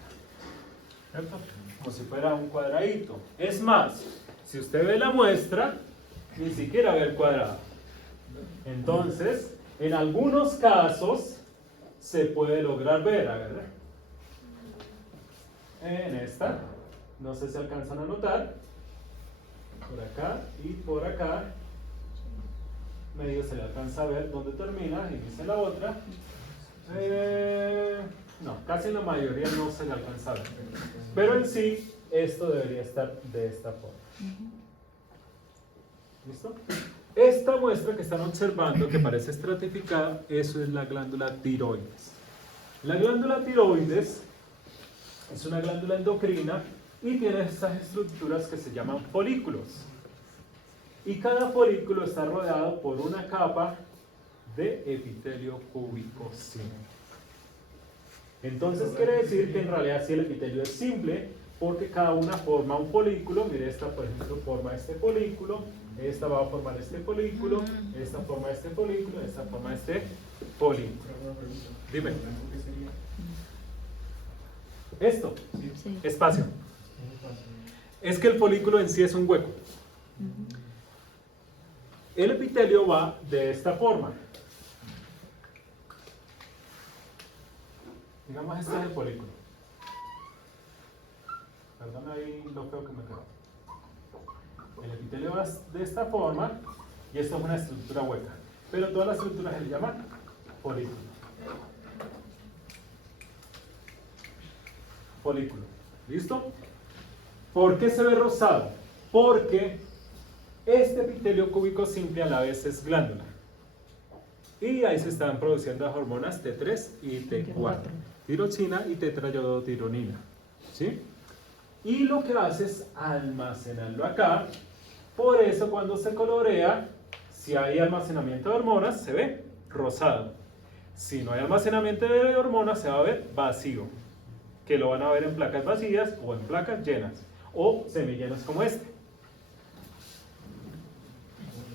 ¿cierto? Como si fuera un cuadradito. Es más, si usted ve la muestra, ni siquiera ve el cuadrado. Entonces, en algunos casos se puede lograr ver, a ver, en esta, no sé si alcanzan a notar, por acá y por acá, medio se le alcanza a ver dónde termina y dice la otra. No, casi la mayoría no se le alcanza a ver. Pero en sí, esto debería estar de esta forma. ¿Listo? Esta muestra que están observando, que parece estratificada, eso es la glándula tiroides. La glándula tiroides es una glándula endocrina y tiene estas estructuras que se llaman folículos. Y cada folículo está rodeado por una capa de epitelio cúbico simple. Entonces quiere decir que en realidad sí el epitelio es simple, porque cada una forma un folículo. Mire, esta por ejemplo forma este folículo, esta va a formar este folículo, esta forma este folículo, esta forma este folículo. Dime. Esto, Sí. espacio. Es que el folículo en sí es un hueco. El epitelio va de esta forma. Digamos, este es el folículo. Perdón ahí lo feo que me quedó. El epitelio va de esta forma y esto es una estructura hueca. Pero todas las estructuras se le llaman folículo. Folículo. ¿Listo? ¿Por qué se ve rosado? Porque este epitelio cúbico simple a la vez es glándula. Y ahí se están produciendo las hormonas T3 y T4. Tiroxina y tetrayodotironina. ¿Sí? Y lo que hace es almacenarlo acá. Por eso cuando se colorea, si hay almacenamiento de hormonas, se ve rosado. Si no hay almacenamiento de hormonas, se va a ver vacío. Que lo van a ver en placas vacías o en placas llenas. O semillenos como este.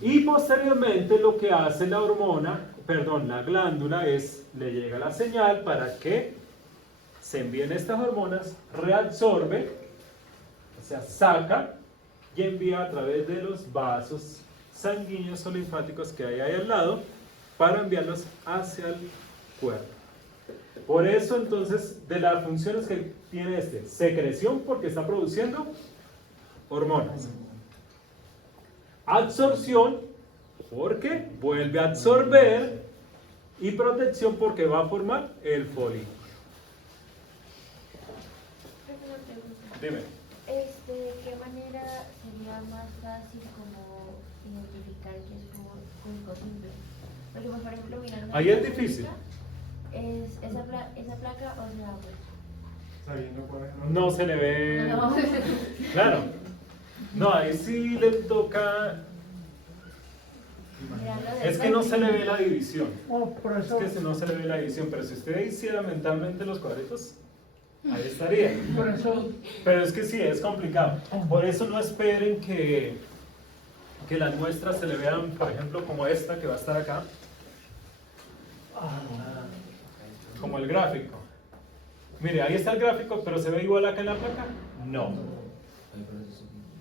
Y posteriormente lo que hace la la glándula es, le llega la señal para que se envíen estas hormonas, reabsorbe, o sea, saca y envía a través de los vasos sanguíneos o linfáticos que hay ahí al lado para enviarlos hacia el cuerpo. Por eso entonces, de las funciones que tiene este, secreción porque está produciendo hormonas. Absorción porque vuelve a absorber y protección porque va a formar el folículo. Tengo una pregunta. Dime. ¿De qué manera sería más fácil como identificar que es público simple? Porque, por ejemplo, mirando Ahí la es difícil. placa, es esa placa o sea, pues, Sabiendo cuál es. No se le ve. no. Claro. No, ahí sí le toca. Mirando de Es que no se le ve frente. la división. Oh, por Es eso, que si no se le ve la división, pero si usted hiciera mentalmente los cuadritos, ahí estaría. por eso, Pero es que sí, es complicado. Por eso no esperen que las muestras se le vean, por ejemplo, como esta que va a estar acá, como el gráfico. Mire, ahí está el gráfico, pero ¿se ve igual acá en la placa? No.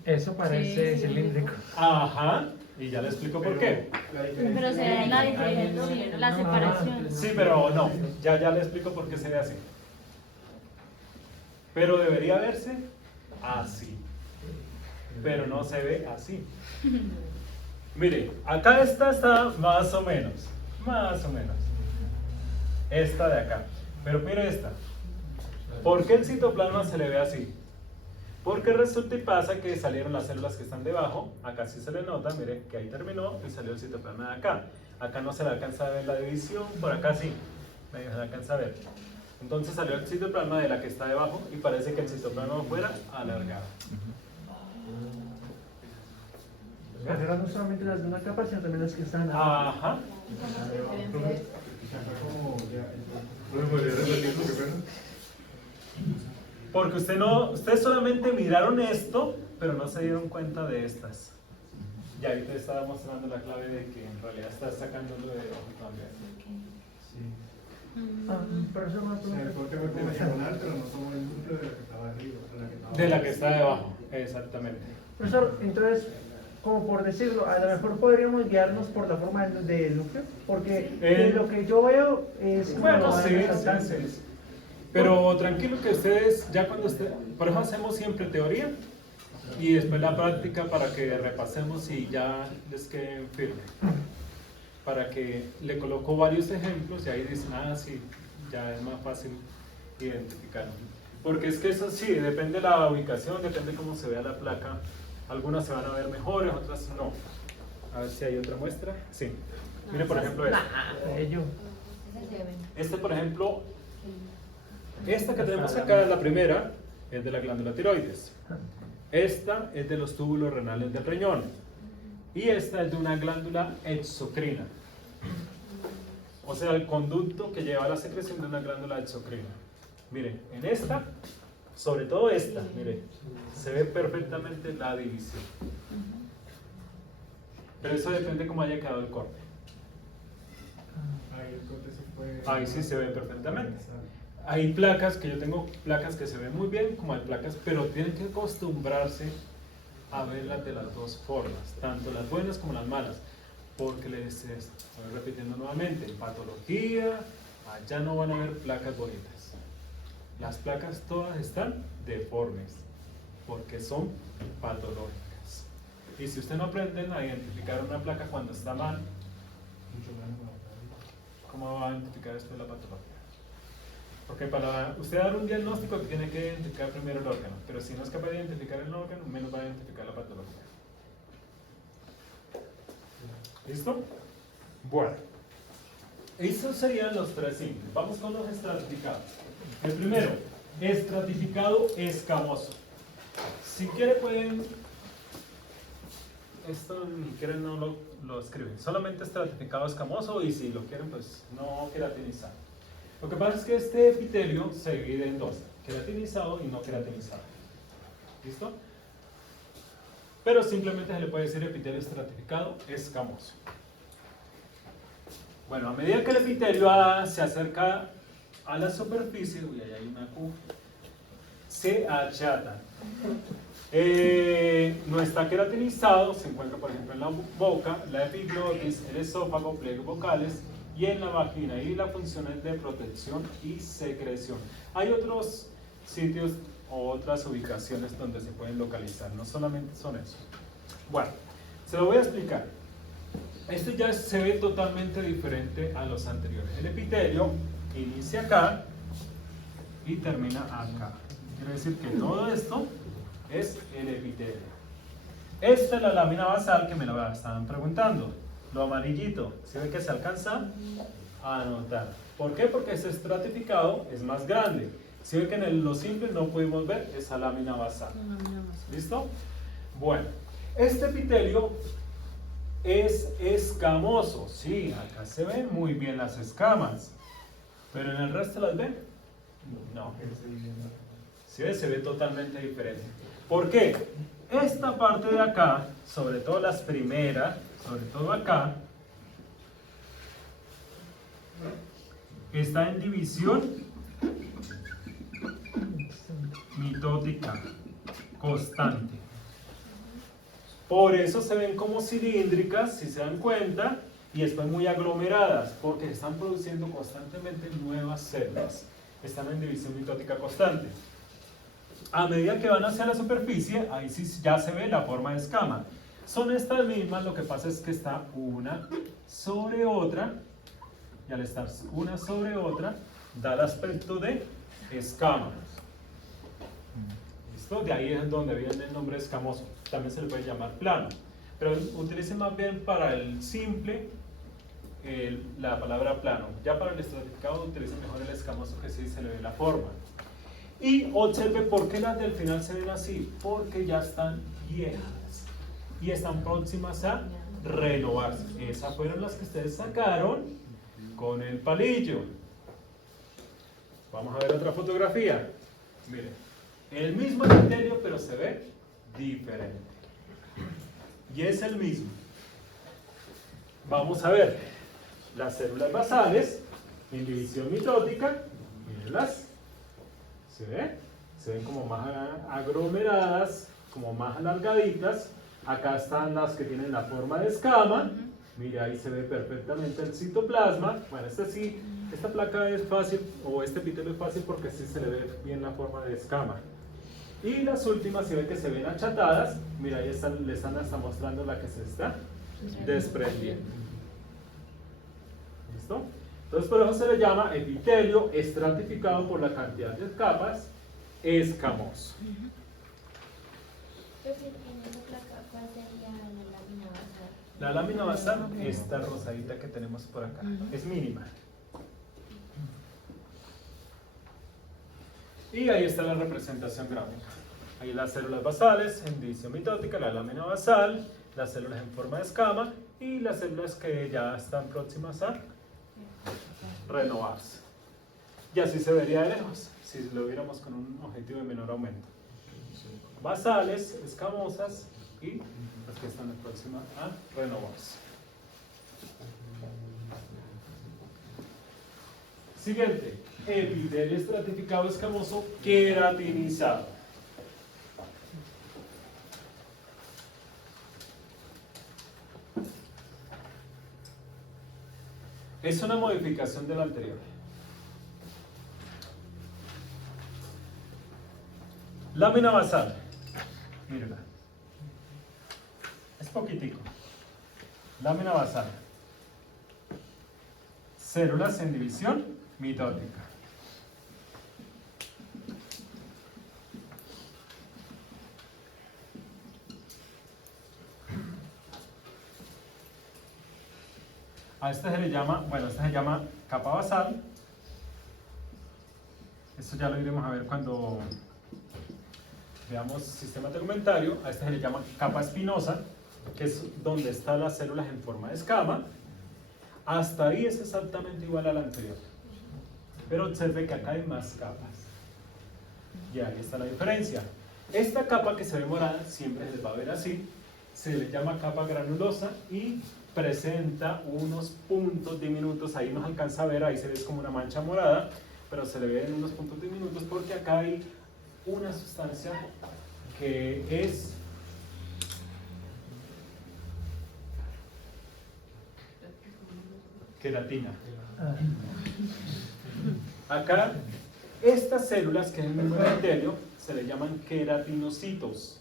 eso parece Sí. cilíndrico. Ajá, y ya le explico por qué. Pero se ve la diferencia, la separación. Sí, pero no, ya le explico por qué se ve así. Pero debería verse así. Pero no se ve así. Mire, acá esta está más o menos. Más o menos. Esta de acá. Pero mire esta. ¿Por qué el citoplasma se le ve así? Porque resulta y pasa que salieron las células que están debajo. Acá sí se le nota, mire que ahí terminó y salió el citoplasma de acá. Acá no se le alcanza a ver la división, por acá sí. Se le alcanza a ver. Entonces salió el citoplasma de la que está debajo y parece que el citoplasma fuera alargado. Pero no solamente las de una capa, sino también las que están abajo. Ajá. ¿No me podría repetir lo que fuera? Porque ustedes solamente miraron esto, pero no se dieron cuenta de estas. Y ahí te estaba mostrando la clave de que en realidad estás sacándolo de debajo también. Sí. Por eso no O sea, el corte fue diagonal, pero no tomó el núcleo de la que estaba arriba, De la que está debajo, exactamente. Profesor, entonces, como por decirlo, a lo mejor podríamos guiarnos por la forma del núcleo, porque de lo que yo veo es como Bueno, van sí, resaltando. sí. Pero tranquilo que ustedes, ya cuando por eso hacemos siempre teoría y después la práctica para que repasemos y ya les quede firme. Para que le coloco varios ejemplos y ahí dicen, ah, sí, ya es más fácil identificarlo. Porque es que eso sí, depende de la ubicación, depende cómo se vea la placa. Algunas se van a ver mejores, otras no. A ver si hay otra muestra. Sí. Mire, por ejemplo, este. Ello. Ese se ve. Este, por ejemplo, esta que tenemos acá, la primera, es de la glándula tiroides. Esta es de los túbulos renales del riñón. Y esta es de una glándula exocrina. O sea, el conducto que lleva a la secreción de una glándula exocrina. Miren, en esta, sobre todo esta, mire, se ve perfectamente la división. Pero eso depende cómo haya quedado el corte. Ahí el corte se fue. Ahí sí se ve perfectamente. Hay placas que yo tengo placas que se ven muy bien, como hay placas, pero tienen que acostumbrarse a verlas de las dos formas, tanto las buenas como las malas, porque les estoy repitiendo nuevamente, en patología, allá no van a ver placas bonitas. Las placas todas están deformes, porque son patológicas. Y si usted no aprenden a identificar una placa cuando está mal, Mucho menos la otra. ¿cómo va a identificar después la patología? Porque para usted dar un diagnóstico tiene que identificar primero el órgano, pero si no es capaz de identificar el órgano, menos va a identificar la patología. ¿Listo? Bueno, esos serían los tres simples. Vamos con los estratificados. El primero, estratificado escamoso. Si quiere pueden, esto ni quieren no lo escriben, solamente estratificado escamoso y si lo quieren pues no queratinizado. Lo que pasa es que este epitelio se divide en dos, queratinizado y no queratinizado. ¿Listo? Pero simplemente se le puede decir epitelio estratificado escamoso. Bueno, a medida que el epitelio se acerca a la superficie, uy, ahí hay una Q, se achata. No está queratinizado, se encuentra por ejemplo en la boca, la epiglotis, el esófago, pliegues vocales y en la vagina, y la función es de protección y secreción. Hay otros sitios o otras ubicaciones donde se pueden localizar, no solamente son esos. Bueno, se lo voy a explicar. Este ya se ve totalmente diferente a los anteriores. El epitelio inicia acá y termina acá. Quiere decir que todo esto es el epitelio. Esta es la lámina basal que me la estaban preguntando. Lo amarillito, ¿se ve que se alcanza a notar? ¿Por qué? Porque ese estratificado es más grande. Si ve que en lo simple no pudimos ver esa lámina basal. ¿Listo? Bueno, este epitelio es escamoso. Sí, acá se ven muy bien las escamas. ¿Pero en el resto las ven? No. ¿Sí ve? Se ve totalmente diferente. ¿Por qué? Esta parte de acá, sobre todo las primeras, sobre todo acá, está en división mitótica constante. Por eso se ven como cilíndricas, si se dan cuenta, y después muy aglomeradas, porque están produciendo constantemente nuevas células. Están en división mitótica constante. A medida que van hacia la superficie, ahí sí ya se ve la forma de escama. Son estas mismas, lo que pasa es que está una sobre otra, y al estar una sobre otra, da el aspecto de escama. ¿Listo? De ahí es donde viene el nombre escamoso. También se le puede llamar plano. Pero utilicen más bien para el simple la palabra plano. Ya para el estratificado utilicen mejor el escamoso, que sí se le ve la forma. Y observe por qué las del final se ven así. Porque ya están viejas y están próximas a renovarse. Esas fueron las que ustedes sacaron con el palillo. Vamos a ver otra fotografía. Miren, el mismo epitelio, pero se ve diferente. Y es el mismo. Vamos a ver las células basales en división mitótica. Mírenlas. ¿Se ve? Se ven como más aglomeradas, como más alargaditas. Acá están las que tienen la forma de escama. Mira, ahí se ve perfectamente el citoplasma. Bueno, esta placa es fácil, o este epitelio es fácil porque sí se le ve bien la forma de escama. Y las últimas se ve que se ven achatadas. Mira, ahí le están hasta mostrando la que se está desprendiendo. ¿Listo? Entonces por eso se le llama epitelio estratificado por la cantidad de capas escamoso. Entonces, en esa placa, ¿cuál sería la lámina basal? La lámina basal, esta rosadita que tenemos por acá, es mínima. Y ahí está la representación gráfica. Ahí las células basales en división mitótica, la lámina basal, las células en forma de escama y las células que ya están próximas a renovarse. Y así se vería de lejos, si lo viéramos con un objetivo de menor aumento. Basales, escamosas y las que están próximas a renovarse. Siguiente, epitelio estratificado escamoso queratinizado. Es una modificación de la anterior. Lámina basal. Mírenla. Es poquitico. Lámina basal. Células en división mitótica. A esta se le llama, esta se llama capa basal. Esto ya lo iremos a ver cuando veamos sistema tegumentario. A esta se le llama capa espinosa, que es donde están las células en forma de escama. Hasta ahí es exactamente igual a la anterior. Pero observe que acá hay más capas. Y ahí está la diferencia. Esta capa que se ve morada, siempre se les va a ver así, se le llama capa granulosa y presenta unos puntos diminutos. Ahí no se alcanza a ver, ahí se ve como una mancha morada, pero se le ven unos puntos diminutos porque acá hay una sustancia que es queratina. Ah, Acá, estas células que en el mismo epitelio se le llaman queratinocitos,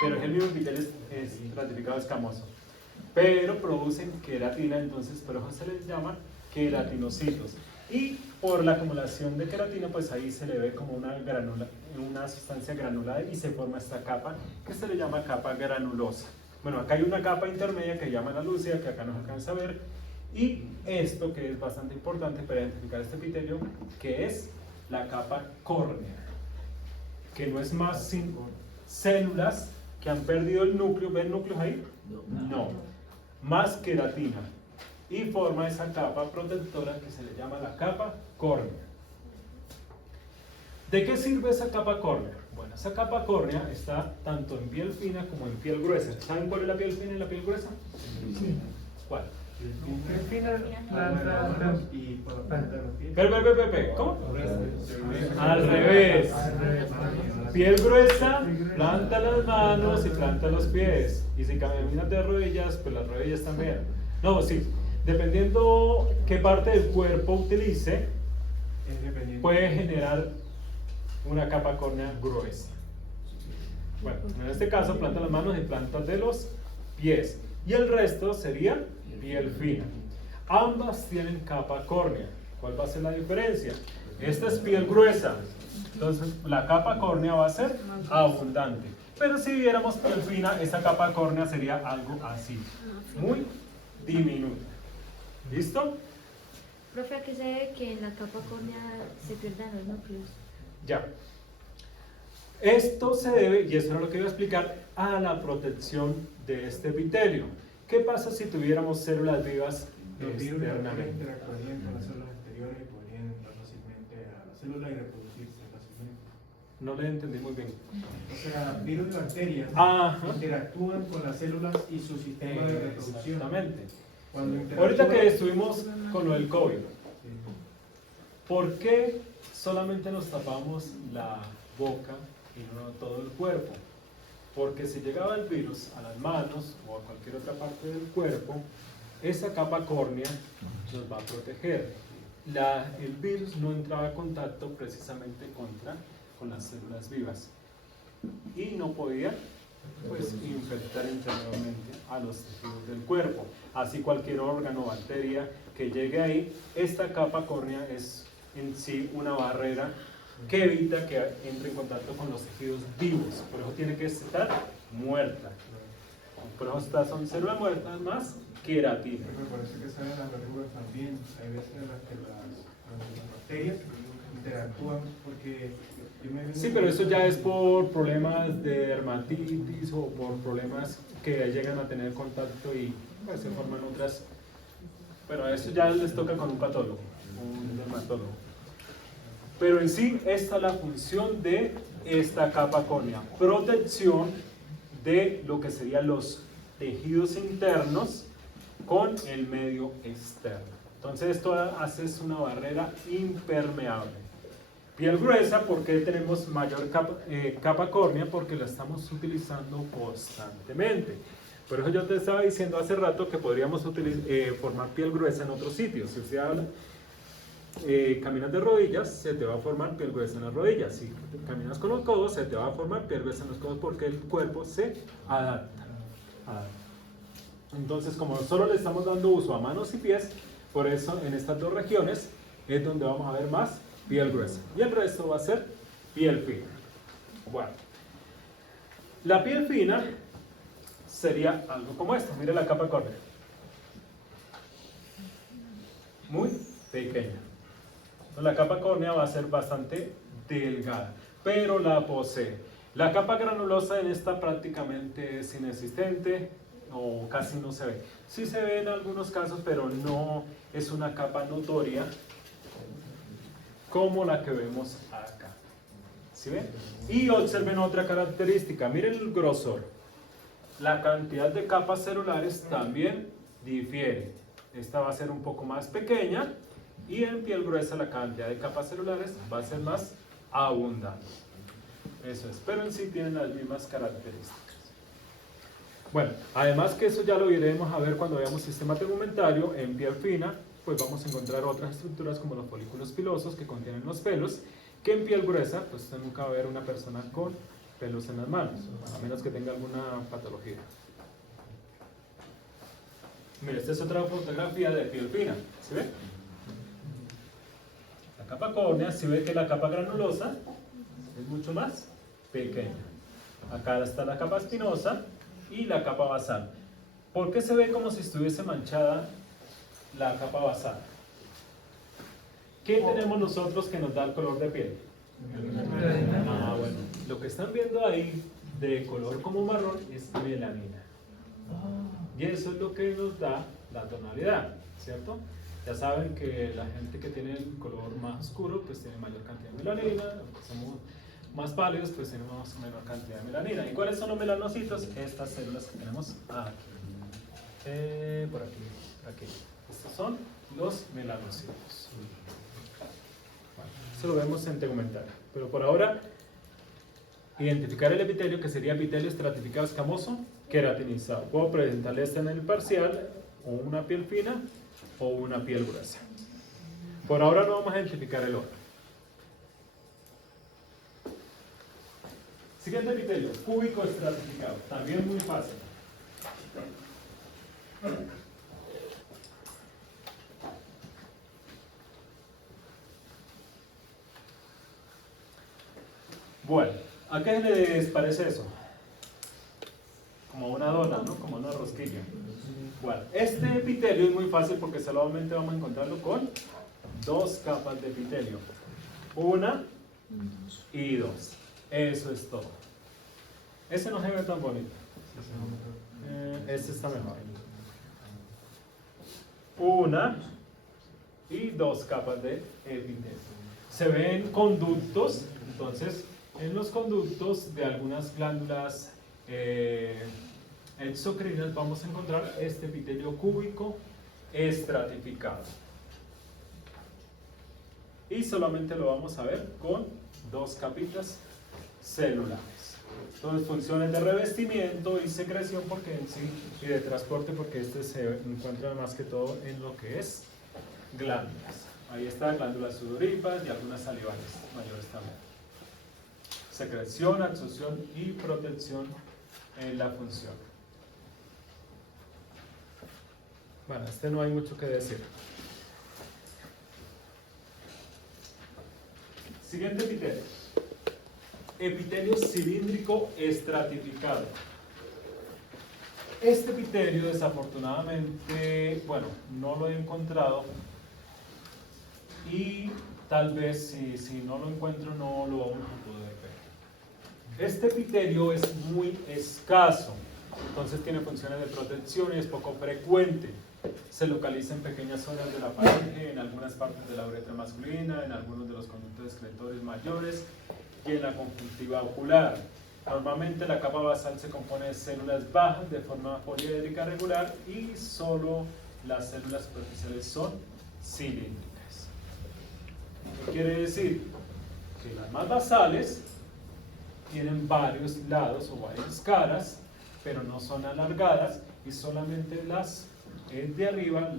pero es el mismo epitelio es ratificado escamoso, pero producen queratina, entonces por eso se les llama queratinocitos. Y por la acumulación de queratina, pues ahí se le ve como una sustancia granulada y se forma esta capa que se le llama capa granulosa. Bueno, acá hay una capa intermedia que llama la lúcida, que acá no se alcanza a ver, y esto que es bastante importante para identificar este epitelio, que es la capa córnea, que no es más sin células que han perdido el núcleo. ¿Ven núcleos ahí? No, más queratina, y forma esa capa protectora que se le llama la capa córnea. ¿De qué sirve esa capa córnea? Bueno, esa capa córnea está tanto en piel fina como en piel gruesa. ¿Saben cuál es la piel fina y la piel gruesa? sí. ¿Cuál? Al final, Y por la planta de la piel. Pero, ¿cómo? Al revés. Piel gruesa, planta las manos y planta los pies. Y si caminas de rodillas, pues las rodillas también. No, sí. Dependiendo qué parte del cuerpo utilice, Es dependiente. puede generar una capa córnea gruesa. Bueno, en este caso, planta las manos y plantas de los pies. Y el resto sería piel fina. Ambas tienen capa córnea. ¿Cuál va a ser la diferencia? Esta es piel gruesa, entonces la capa córnea va a ser abundante. Pero si viéramos piel fina, esa capa córnea sería algo así, muy diminuta. ¿Listo? Profe, ¿a qué se debe que en la capa córnea se pierdan los núcleos? Ya. Esto se debe, y eso es lo que iba a explicar, a la protección de este epitelio. ¿Qué pasa si tuviéramos células vivas Los virus externamente? interactuarían con las células exteriores y podrían entrar fácilmente a la célula y reproducirse fácilmente. No le entendí muy bien. O sea, virus y bacterias Ajá. interactúan con las células y su sistema de reproducción. Exactamente. Cuando Ahorita que interactúan- estuvimos con lo del COVID, Sí. ¿por qué solamente nos tapamos la boca y no todo el cuerpo? Porque si llegaba el virus a las manos o a cualquier otra parte del cuerpo, esa capa córnea nos va a proteger. El virus no entraba en contacto precisamente con las células vivas y no podía pues infectar internamente a los tejidos del cuerpo. Así cualquier órgano o bacteria que llegue ahí, esta capa córnea es en sí una barrera que evita que entre en contacto con los tejidos vivos. Por eso tiene que estar muerta. Por eso estas son células muertas más queratina. Me parece que salen las verrugas también. Hay veces en las que las bacterias interactúan porque yo me Sí, pero eso ya es por problemas de dermatitis o por problemas que llegan a tener contacto y pues, se forman otras. Pero eso ya les toca con un patólogo, un dermatólogo. Pero en sí, esta es la función de esta capa córnea: protección de lo que serían los tejidos internos con el medio externo. Entonces, esto hace una barrera impermeable. Piel gruesa, ¿por qué tenemos mayor capa córnea? Porque la estamos utilizando constantemente. Por eso yo te estaba diciendo hace rato que podríamos formar piel gruesa en otros sitios. Si usted habla, caminas de rodillas, se te va a formar piel gruesa en las rodillas. Si caminas con los codos, se te va a formar piel gruesa en los codos porque el cuerpo se adapta. Entonces, como solo le estamos dando uso a manos y pies, por eso en estas dos regiones es donde vamos a ver más piel gruesa. Y el resto va a ser piel fina. Bueno, la piel fina sería algo como esto. Mire la capa córnea. Muy pequeña. Entonces, la capa córnea va a ser bastante delgada, pero la posee. La capa granulosa en esta prácticamente es inexistente o casi no se ve. Sí se ve en algunos casos, pero no es una capa notoria como la que vemos acá. ¿Sí ven? Y observen otra característica. Miren el grosor. La cantidad de capas celulares también difiere. Esta va a ser un poco más pequeña y en piel gruesa la cantidad de capas celulares va a ser más abundante. Eso es, pero en sí tienen las mismas características. Bueno, además que eso ya lo iremos a ver cuando veamos sistema tegumentario. En piel fina, pues vamos a encontrar otras estructuras como los folículos pilosos que contienen los pelos, que en piel gruesa, pues usted nunca va a ver una persona con pelos en las manos, a menos que tenga alguna patología. Mira, esta es otra fotografía de piel fina, ¿sí ve? La capa córnea, si ve que la capa granulosa es mucho más pequeña. Acá está la capa espinosa y la capa basal. ¿Por qué se ve como si estuviese manchada la capa basal? ¿Qué tenemos nosotros que nos da el color de piel? Ah, bueno, lo que están viendo ahí de color como marrón es melanina. Y eso es lo que nos da la tonalidad, ¿cierto? Ya saben que la gente que tiene el color más oscuro pues tiene mayor cantidad de melanina, los que somos más pálidos pues tenemos menor cantidad de melanina. ¿Y cuáles son los melanocitos? Estas células que tenemos aquí, por aquí. Estos son los melanocitos. Bueno, eso lo vemos en tegumentario. Pero por ahora, identificar el epitelio, que sería epitelio estratificado escamoso, queratinizado. Puedo presentarle este en el parcial, o una piel fina, o una piel gruesa. Por ahora no vamos a identificar el órgano. Siguiente epitelio, cúbico estratificado. También muy fácil. Bueno, ¿a qué les parece eso? Como una dona, ¿no? Como una rosquilla. Bueno, este epitelio es muy fácil porque solamente vamos a encontrarlo con dos capas de epitelio. Una y dos. Eso es todo. Ese no se ve tan bonito. Este está mejor. Una y dos capas de epitelio. Se ven conductos, entonces en los conductos de algunas glándulas exocrinas vamos a encontrar este epitelio cúbico estratificado. Y solamente lo vamos a ver con dos capitas celulares. Entonces, funciones de revestimiento y secreción porque en sí, y de transporte porque este se encuentra más que todo en lo que es glándulas. Ahí están glándulas sudoríparas y algunas salivales mayores también. Secreción, absorción y protección en la función. Bueno, este no hay mucho que decir. Siguiente epitelio. Epitelio cilíndrico estratificado. Este epitelio desafortunadamente, bueno, no lo he encontrado y tal vez si no lo encuentro no lo vamos a poder ver. Este epitelio es muy escaso, entonces tiene funciones de protección y es poco frecuente. Se localiza en pequeñas zonas de la faringe, en algunas partes de la uretra masculina, en algunos de los conductos excretorios mayores y en la conjuntiva ocular. Normalmente la capa basal se compone de células bajas de forma poliédrica regular y solo las células superficiales son cilíndricas. ¿Qué quiere decir? Que las más basales tienen varios lados o varias caras, pero no son alargadas y solamente las de arriba,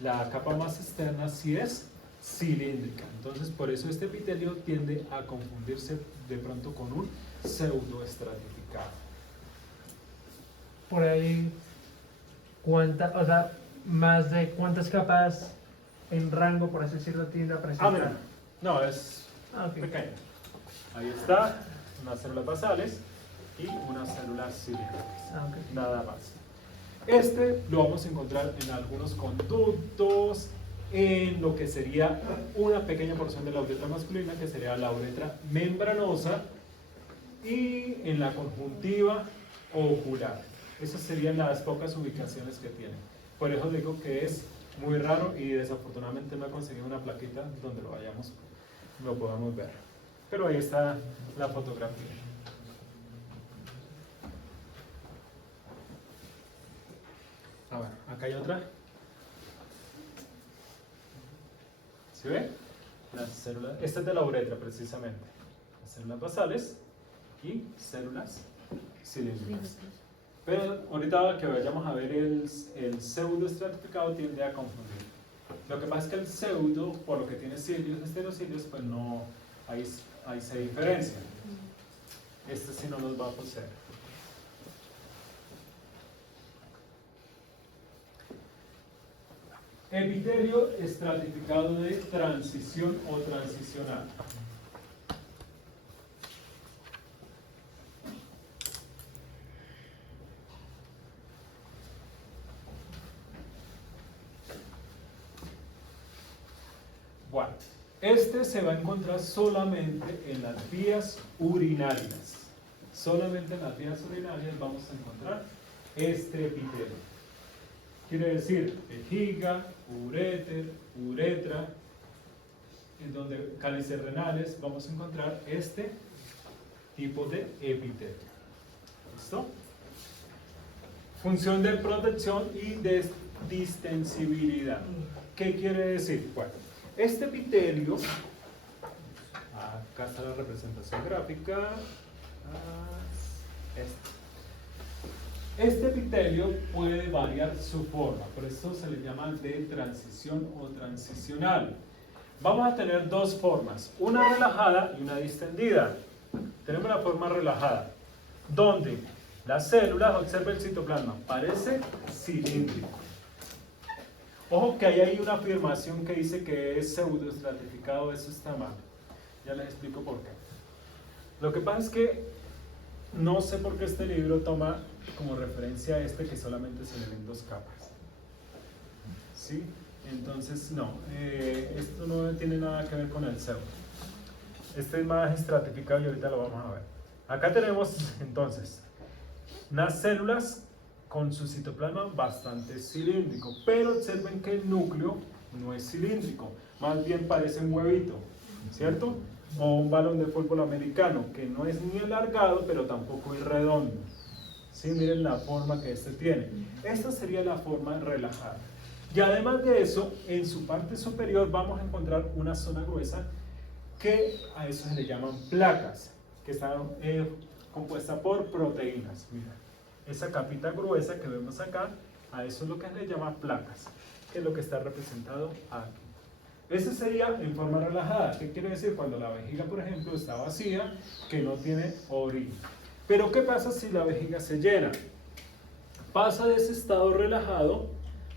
la capa más externa sí es cilíndrica. Entonces por eso este epitelio tiende a confundirse de pronto con un pseudoestratificado. Por ahí, o sea, más de cuántas capas en rango, por así decirlo, tiende a presentar. Mira, no, es Ok. pequeño. Ahí está, unas células basales y unas células cilíndricas. Ok. Nada más. Este lo vamos a encontrar en algunos conductos, en lo que sería una pequeña porción de la uretra masculina, que sería la uretra membranosa, y en la conjuntiva ocular. Esas serían las pocas ubicaciones que tiene. Por eso digo que es muy raro y desafortunadamente no he conseguido una plaquita donde lo podamos ver. Pero ahí está la fotografía. A ver, acá hay otra. ¿Sí ve? Las células, esta es de la uretra precisamente. Las células basales y células cilíndricas. Pero ahorita que vayamos a ver el pseudo estratificado tiende a confundir. Lo que pasa es que el pseudo, por lo que tiene cilios, esterocilios, pues no, ahí se diferencia. Este sí no nos va a poseer. Epitelio estratificado de transición o transicional. Bueno, este se va a encontrar solamente en las vías urinarias. Solamente en las vías urinarias vamos a encontrar este epitelio. Quiere decir vejiga, uréter, uretra, en donde cálices renales vamos a encontrar este tipo de epitelio. ¿Listo? Función de protección y de distensibilidad. ¿Qué quiere decir? Bueno, este epitelio, acá está la representación gráfica, este epitelio puede variar su forma, por eso se le llama de transición o transicional. Vamos a tener dos formas, una relajada y una distendida. Tenemos la forma relajada, donde las células, observa el citoplasma, parece cilíndrico. Ojo que ahí hay una afirmación que dice que es pseudoestratificado, eso está mal. Ya les explico por qué. Lo que pasa es que no sé por qué este libro toma como referencia a este que solamente se le ven dos capas. ¿Sí? Entonces, no, esto no tiene nada que ver con el pseudo. Este es más estratificado y ahorita lo vamos a ver. Acá tenemos entonces unas células con su citoplasma bastante cilíndrico, pero observen que el núcleo no es cilíndrico, más bien parece un huevito, ¿cierto? O un balón de fútbol americano, que no es ni alargado, pero tampoco es redondo. ¿Sí? Miren la forma que este tiene. Esta sería la forma relajada. Y además de eso, en su parte superior vamos a encontrar una zona gruesa que a eso se le llaman placas, que están compuesta por proteínas. Mira, esa capita gruesa que vemos acá, a eso es lo que se le llama placas, que es lo que está representado aquí. Ese sería en forma relajada. ¿Qué quiere decir? Cuando la vejiga, por ejemplo, está vacía, que no tiene orina. Pero ¿qué pasa si la vejiga se llena? Pasa de ese estado relajado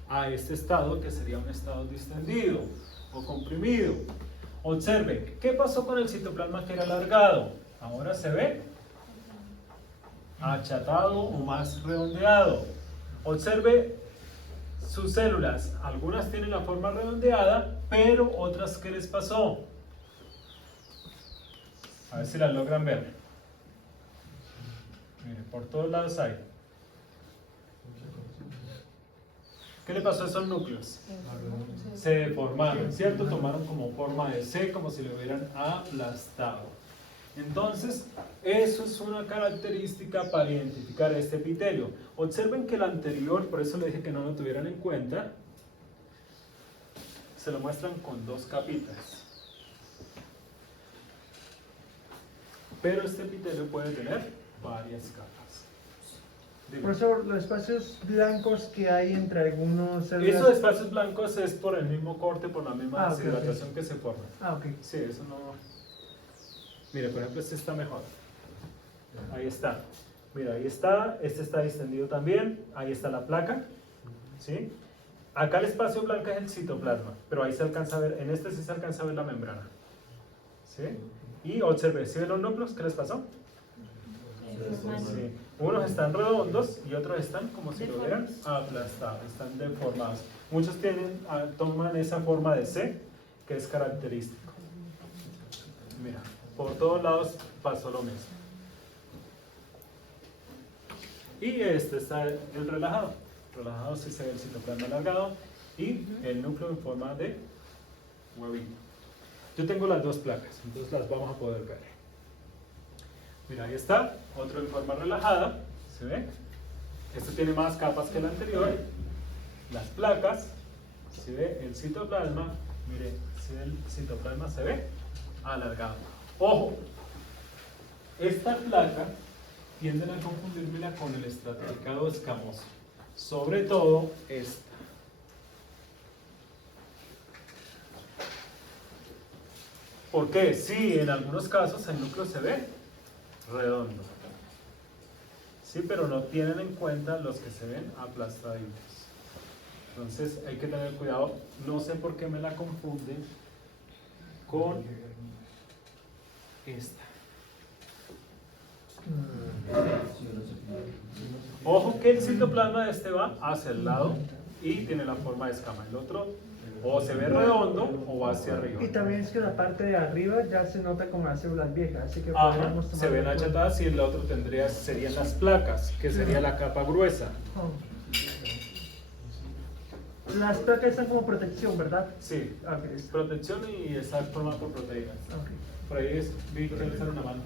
a este estado que sería un estado distendido o comprimido. Observe, ¿qué pasó con el citoplasma que era alargado? Ahora se ve achatado o más redondeado. Observe sus células, algunas tienen la forma redondeada, pero otras, ¿qué les pasó? A ver si las logran ver. Miren, por todos lados hay. ¿Qué le pasó a esos núcleos? Se deformaron, ¿cierto? Tomaron como forma de C, como si lo hubieran aplastado. Entonces, eso es una característica para identificar este epitelio. Observen que el anterior, por eso le dije que no lo tuvieran en cuenta, se lo muestran con dos capitas. Pero este epitelio puede tener varias capas. Dime. Profesor, los espacios blancos que hay entre algunos células... Esos espacios blancos es por el mismo corte, por la misma ok, deshidratación que se forma. ok. Sí, eso no... Mire, por ejemplo, este está mejor. Ahí está. Mira, ahí está. Este está distendido también. Ahí está la placa. ¿Sí? Acá el espacio blanco es el citoplasma, pero ahí se alcanza a ver, en este sí se alcanza a ver la membrana. ¿Sí? Y observe, ¿sí ven los núcleos? ¿Qué les pasó? Sí. Unos están redondos y otros están como si lo hubieran aplastado, están deformados. Muchos toman esa forma de C, que es característico. Mira, por todos lados pasó lo mismo. Y este está el relajado. Relajado sí se ve el citoplasma alargado y el núcleo en forma de huevito. Yo tengo las dos placas, entonces las vamos a poder ver. Mira, ahí está, otro en forma relajada, ¿se ve? Este tiene más capas que el anterior. Las placas, ¿se ve? El citoplasma, mire, ¿se ve? El citoplasma se ve alargado. Ojo, esta placa tienden a confundírmela con el estratificado escamoso. Sobre todo esta. ¿Por qué? Sí, en algunos casos el núcleo se ve redondo. Sí, pero no tienen en cuenta los que se ven aplastaditos. Entonces hay que tener cuidado. No sé por qué me la confunden con esta. Ojo que el citoplasma de este va hacia el lado y tiene la forma de escama. El otro o se ve redondo o va hacia arriba. Y también es que la parte de arriba ya se nota como las células viejas, así que Ajá, podríamos se tomarlo ven en cuenta. achatadas y el otro serían las placas, que sería la capa gruesa. Oh. Las placas están como protección, ¿verdad? Sí, Ok, está. protección y está formada por proteínas. Ok. Por ahí vi que alzar una mano.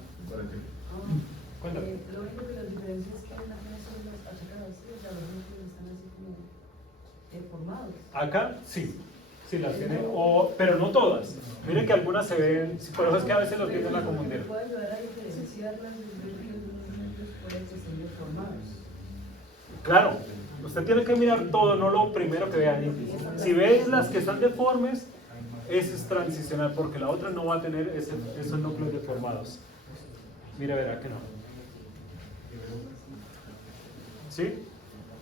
Cuéntame. Lo único que las diferencias que hay apenas son las achacadas, ¿sí? O sea, los núcleos están así como deformados. Acá sí, sí las tiene, pero no todas. Miren que algunas se ven, por eso es que a veces lo tienden a confundir. ¿Puede ayudar a diferenciarlas de los núcleos por eso que están deformados? Claro, usted tiene que mirar todo, no lo primero que vean. Si ves las que están deformes, ese es transicional, porque la otra no va a tener esos núcleos deformados. Mire, verá que no. ¿Sí?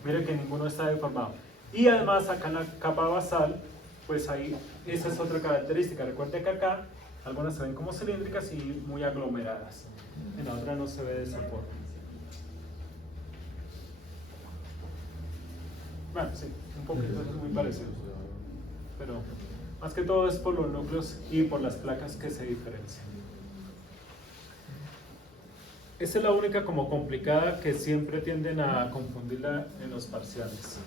Mire que ninguno está deformado. Y además acá en la capa basal, pues ahí, esa es otra característica. Recuerde que acá algunas se ven como cilíndricas y muy aglomeradas. En la otra no se ve de esa forma. Bueno, sí, un poquito es muy parecido. Pero más que todo es por los núcleos y por las placas que se diferencian. Esa es la única como complicada que siempre tienden a confundirla en los parciales.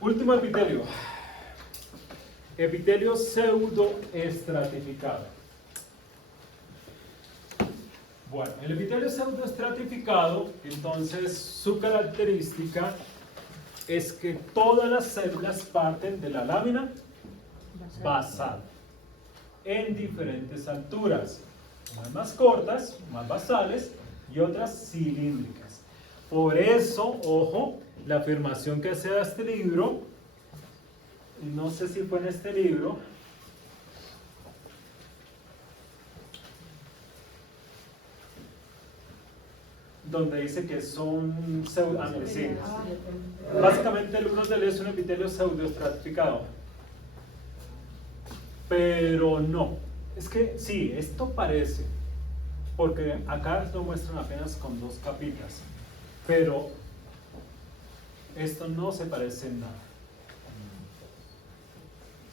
Último epitelio. Epitelio pseudoestratificado. Bueno, el epitelio pseudoestratificado, entonces su característica es que todas las células parten de la lámina basal en diferentes alturas, unas más cortas, más basales y otras cilíndricas. Por eso, ojo, la afirmación que hace este libro, no sé si fue en este libro, donde dice que son pseudo, sí. Básicamente el urodel es un epitelio pseudoestratificado. Pero no. Es que sí, esto parece. Porque acá lo muestran apenas con dos capitas. Pero esto no se parece en nada.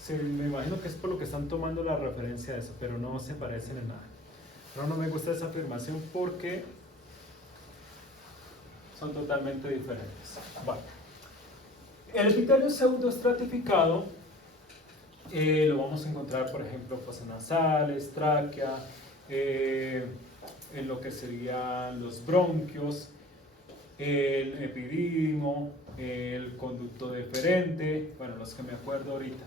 Sí, me imagino que es por lo que están tomando la referencia de eso, pero no se parecen en nada. Pero no me gusta esa afirmación porque son totalmente diferentes. Bueno, el epitelio pseudoestratificado lo vamos a encontrar, por ejemplo, fosas nasales, tráquea, en lo que serían los bronquios, el epididimo, el conducto deferente, bueno, los que me acuerdo ahorita.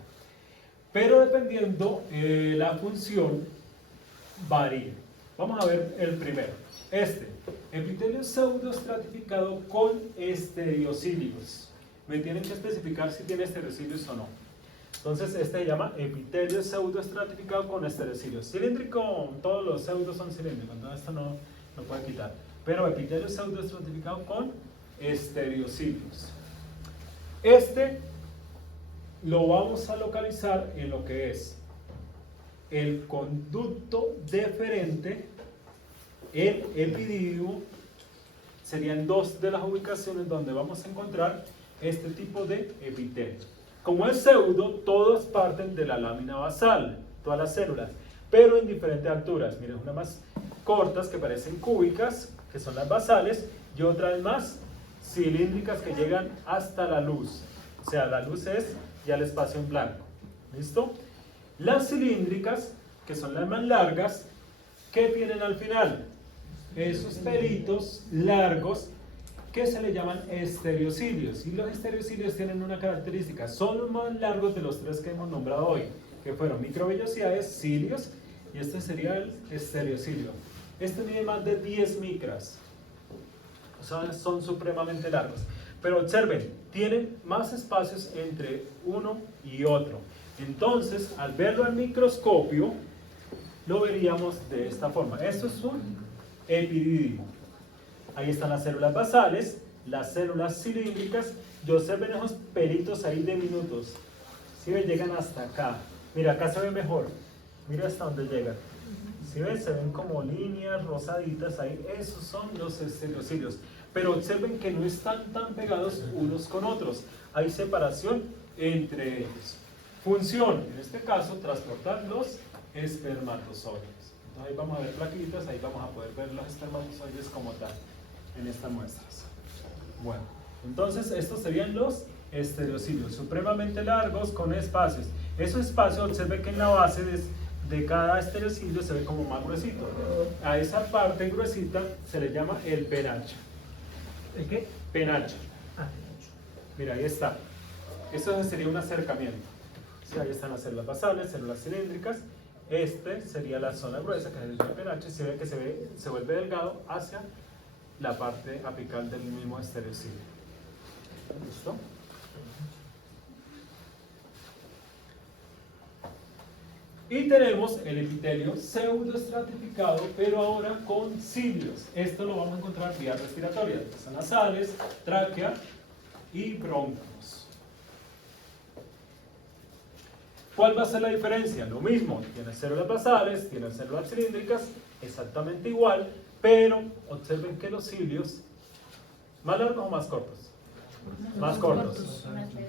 Pero dependiendo la función, varía. Vamos a ver el primero. Epitelio pseudoestratificado con estereocílicos. Me tienen que especificar si tiene estereocílicos o no. Entonces este se llama epitelio pseudoestratificado con estereocílicos. Cilíndrico, todos los pseudos son cilíndricos, entonces esto no lo puede quitar. Pero epitelio pseudoestratificado con estereocílicos. Lo vamos a localizar en lo que es el conducto deferente, el epididimo. Serían dos de las ubicaciones donde vamos a encontrar este tipo de epitelio. Como es pseudo, todas parten de la lámina basal, todas las células, pero en diferentes alturas. Miren, unas más cortas que parecen cúbicas, que son las basales, y otras más cilíndricas que llegan hasta la luz. O sea, la luz es ya el espacio en blanco. ¿Listo? Las cilíndricas, que son las más largas, ¿qué tienen al final? Esos pelitos largos que se le llaman estereocilios. Y los estereocilios tienen una característica, son los más largos de los tres que hemos nombrado hoy, que fueron microvellosidades, cilios, y este sería el estereocilio. Este mide más de 10 micras, o sea, son supremamente largos. Pero observen, tienen más espacios entre uno y otro. Entonces, al verlo al microscopio, lo veríamos de esta forma. Esto es un epididymo. Ahí están las células basales, las células cilíndricas, y observen esos pelitos ahí diminutos. ¿Sí ven? Llegan hasta acá. Mira, acá se ve mejor. Mira hasta dónde llegan. ¿Sí ven? Se ven como líneas rosaditas ahí. Esos son los estereocilios. Pero observen que no están tan pegados unos con otros. Hay separación entre ellos. Función, en este caso, transportar los espermatozoides. Entonces ahí vamos a ver plaquitas, ahí vamos a poder ver los espermatozoides como tal en estas muestras. Bueno, entonces estos serían los estereocilios, supremamente largos con espacios. Esos espacios, observe que en la base de cada estereocilio se ve como más gruesito. A esa parte gruesita se le llama el penacho. ¿El qué? Penacho. Ah, Mira, ahí está. Eso sería un acercamiento. Sí, ahí están las células basales, células cilíndricas. Este sería la zona gruesa, que es el penacho, y se ve que se vuelve delgado hacia la parte apical del mismo estereocilio. ¿Listo? Y tenemos el epitelio pseudoestratificado, pero ahora con cilios. Esto lo vamos a encontrar vía respiratoria, que son nasales, tráquea y bronquios. ¿Cuál va a ser la diferencia? Lo mismo, tiene células basales, tiene células cilíndricas, exactamente igual, pero observen que los cilios, ¿más largos o más cortos? Más cortos.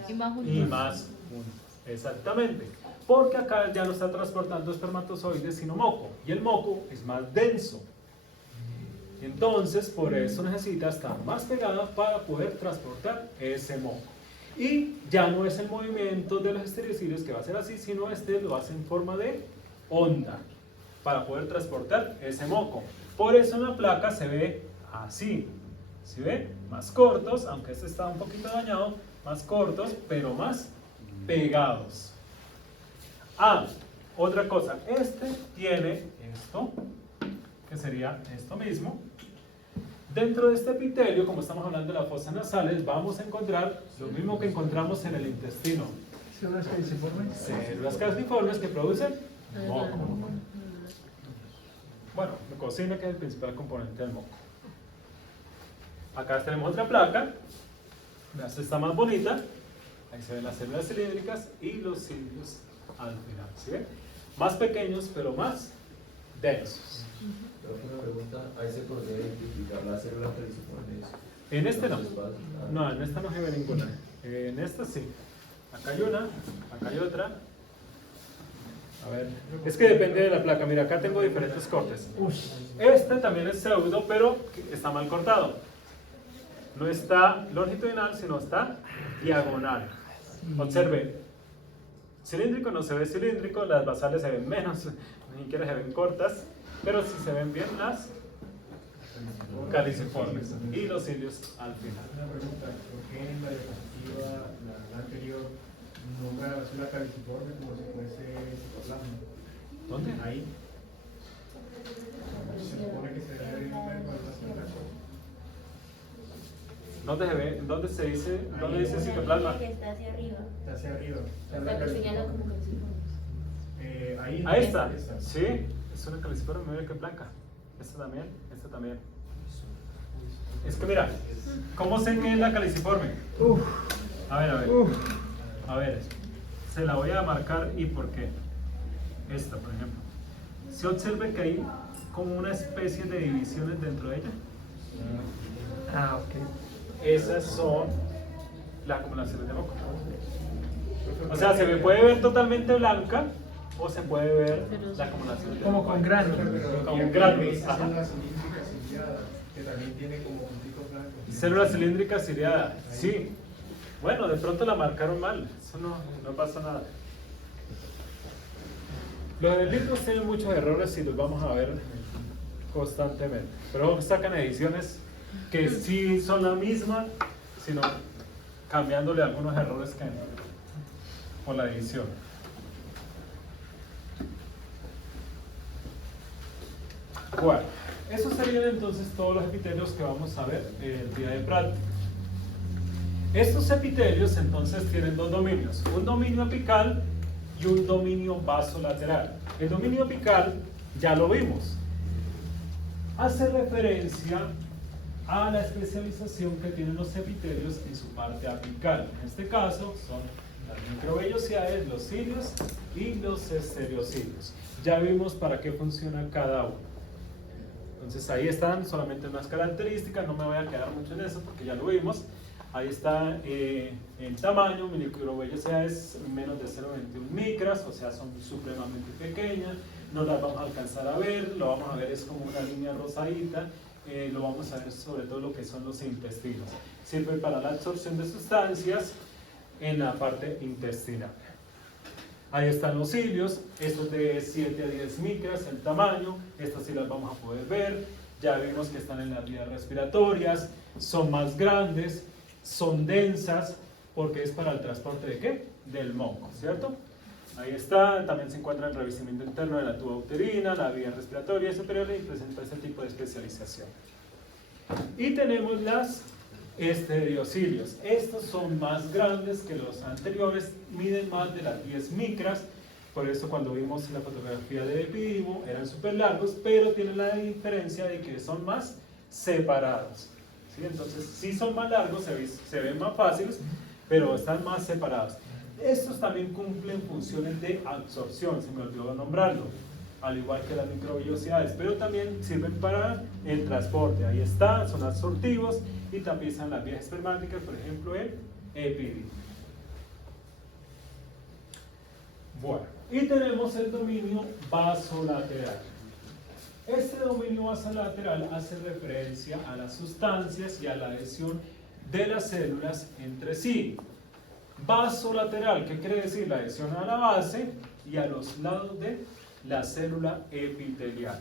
Y más Y juntos. más juntos, exactamente. Porque acá ya no está transportando espermatozoides, sino moco. Y el moco es más denso. Entonces, por eso necesita estar más pegada para poder transportar ese moco. Y ya no es el movimiento de los estereocilios que va a ser así, sino este lo hace en forma de onda para poder transportar ese moco. Por eso en la placa se ve así. ¿Sí ve? Más cortos, aunque este está un poquito dañado, más cortos, pero más pegados. Ah, otra cosa, este tiene esto, que sería esto mismo. Dentro de este epitelio, como estamos hablando de las fosas nasales, vamos a encontrar lo mismo que encontramos en el intestino. ¿Células caliciformes? Células calciformes que producen moco. Bueno, mucosina, que es el principal componente del moco. Acá tenemos otra placa. Esta está más bonita. Ahí se ven las células cilíndricas y los cilios al final. ¿Sí ven? Más pequeños, pero más densos. Una pregunta, ¿ahí se podría identificar las células caliciformes? En este no. No, en esta no se ve ninguna. En esta sí. Acá hay una, acá hay otra. A ver, es que depende de la placa. Mira, acá tengo diferentes cortes. Este también es pseudo, pero está mal cortado. No está longitudinal, sino está diagonal. Observe, cilíndrico no se ve cilíndrico, las basales se ven menos, ni siquiera se ven cortas, pero sí se ven bien las caliciformes y los cilios al final. Una pregunta, ¿por qué en la diapositiva, la anterior, nombra la célula caliciforme como si fuese citoplasma? ¿Dónde? Ahí. Se supone que se debe ver con la célula. ¿Dónde se ve? ¿Dónde se dice? ¿Dónde dice citoplasma? Que está hacia arriba. Está hacia arriba. O sea, que señala como calciformes. Ahí. Ahí está. Sí, es una caliciforme, mira qué blanca. Esta también, esta también. Es que mira, ¿cómo sé que es la caliciforme? A ver, a ver. A ver, se la voy a marcar y por qué. Esta, por ejemplo. Se observe que hay como una especie de divisiones dentro de ella. Ah, ok. Esas son las acumulaciones de moco. O sea, se puede ver totalmente blanca o se puede ver la acumulación de Como moco. con gránulos. Con gránulos, Esa ajá. célula cilíndrica ciliada, que también tiene como puntitos blancos. Célula cilíndrica ciliada, sí. Bueno, de pronto la marcaron mal, eso no pasa nada. Los libros tienen muchos errores y los vamos a ver constantemente. Pero sacan ediciones que sí son la misma, sino cambiándole algunos errores que por la edición. Bueno, esos serían entonces todos los epitelios que vamos a ver el día de práctica. Estos epitelios entonces tienen dos dominios, un dominio apical y un dominio vasolateral. El dominio apical ya lo vimos, hace referencia a la especialización que tienen los epitelios en su parte apical. En este caso son las microvellosidades, los cilios y los estereocilios. Ya vimos para qué funciona cada uno. Entonces ahí están solamente unas características, no me voy a quedar mucho en eso porque ya lo vimos. Ahí está el tamaño, microvellosidad es menos de 0,21 micras, o sea son supremamente pequeñas, no las vamos a alcanzar a ver, lo vamos a ver es como una línea rosadita, lo vamos a ver sobre todo lo que son los intestinos. Sirve para la absorción de sustancias en la parte intestinal. Ahí están los cilios, estos de 7 a 10 micras el tamaño, estas sí las vamos a poder ver, ya vimos que están en las vías respiratorias, son más grandes, son densas, porque es para el transporte de ¿qué? Del moco, ¿cierto? Ahí está, también se encuentra el revestimiento interno de la tuba uterina, la vía respiratoria superior y presenta ese tipo de especialización. Y tenemos las estereocilios. Estos son más grandes que los anteriores, miden más de las 10 micras, por eso cuando vimos la fotografía de Epidimo eran súper largos, pero tienen la diferencia de que son más separados. ¿Sí? Entonces, sí son más largos, se ven más fáciles, pero están más separados. Estos también cumplen funciones de absorción, se me olvidó nombrarlo, al igual que las microvellosidades, pero también sirven para el transporte. Ahí está, son absortivos y tapizan las vías espermáticas, por ejemplo, el epidimo. Bueno, y tenemos el dominio vasolateral. Este dominio vasolateral hace referencia a las sustancias y a la adhesión de las células entre sí. Vasolateral, ¿qué quiere decir? La adhesión a la base y a los lados de la célula epitelial.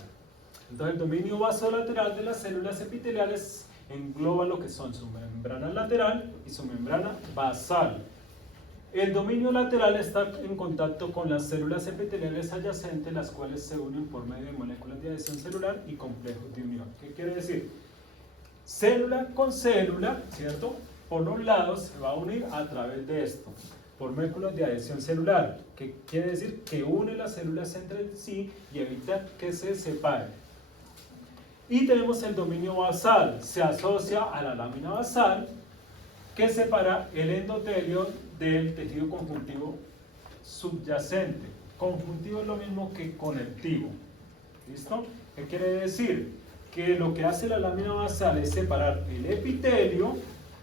Entonces el dominio vasolateral de las células epiteliales engloba lo que son su membrana lateral y su membrana basal. El dominio lateral está en contacto con las células epiteliales adyacentes, las cuales se unen por medio de moléculas de adhesión celular y complejos de unión. ¿Qué quiere decir? Célula con célula, ¿cierto? Por los lados se va a unir a través de esto, por moléculas de adhesión celular, que quiere decir que une las células entre sí y evita que se separen. Y tenemos el dominio basal, se asocia a la lámina basal, que separa el endotelio del tejido conjuntivo subyacente. Conjuntivo es lo mismo que conectivo. ¿Listo? ¿Qué quiere decir? Que lo que hace la lámina basal es separar el epitelio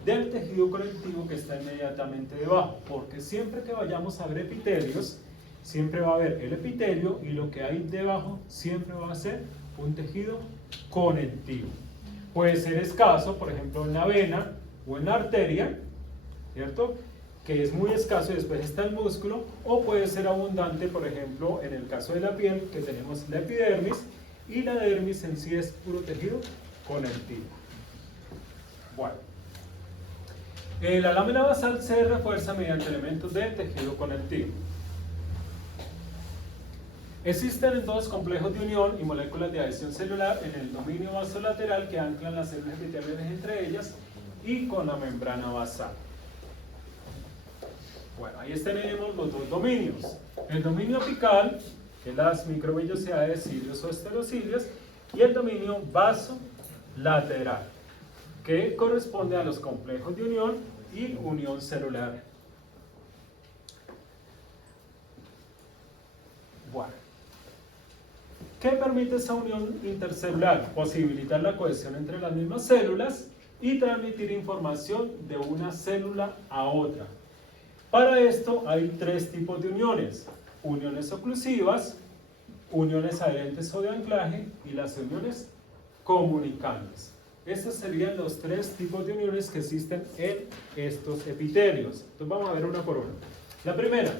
del tejido conectivo que está inmediatamente debajo, porque siempre que vayamos a ver epitelios, siempre va a haber el epitelio y lo que hay debajo siempre va a ser un tejido conectivo. Puede ser escaso, por ejemplo, en la vena o en la arteria, ¿cierto? Que es muy escaso y después está el músculo, o puede ser abundante, por ejemplo, en el caso de la piel, que tenemos la epidermis, y la dermis en sí es puro tejido conectivo. Bueno, la lámina basal se refuerza mediante elementos de tejido conectivo. Existen entonces complejos de unión y moléculas de adhesión celular en el dominio vasolateral que anclan las células epiteliales entre ellas y con la membrana basal. Bueno, ahí tenemos los dos dominios. El dominio apical, que es las microvellosidades, cilios o estereocilios, y el dominio vasolateral, que corresponde a los complejos de unión y unión celular. Bueno, ¿qué permite esa unión intercelular? Posibilitar la cohesión entre las mismas células y transmitir información de una célula a otra. Para esto hay tres tipos de uniones: uniones oclusivas, uniones adherentes o de anclaje y las uniones comunicantes. Estos serían los tres tipos de uniones que existen en estos epitelios. Entonces vamos a ver una por una. La primera,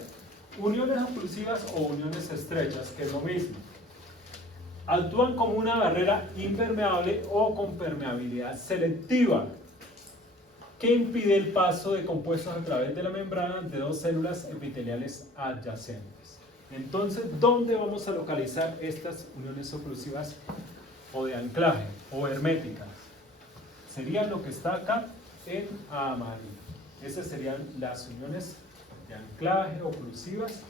uniones oclusivas o uniones estrechas, que es lo mismo. Actúan como una barrera impermeable o con permeabilidad selectiva que impide el paso de compuestos a través de la membrana de dos células epiteliales adyacentes. Entonces, ¿dónde vamos a localizar estas uniones oclusivas o de anclaje o herméticas. Sería lo que está acá en amarillo. Esas serían las uniones de anclaje, oclusivas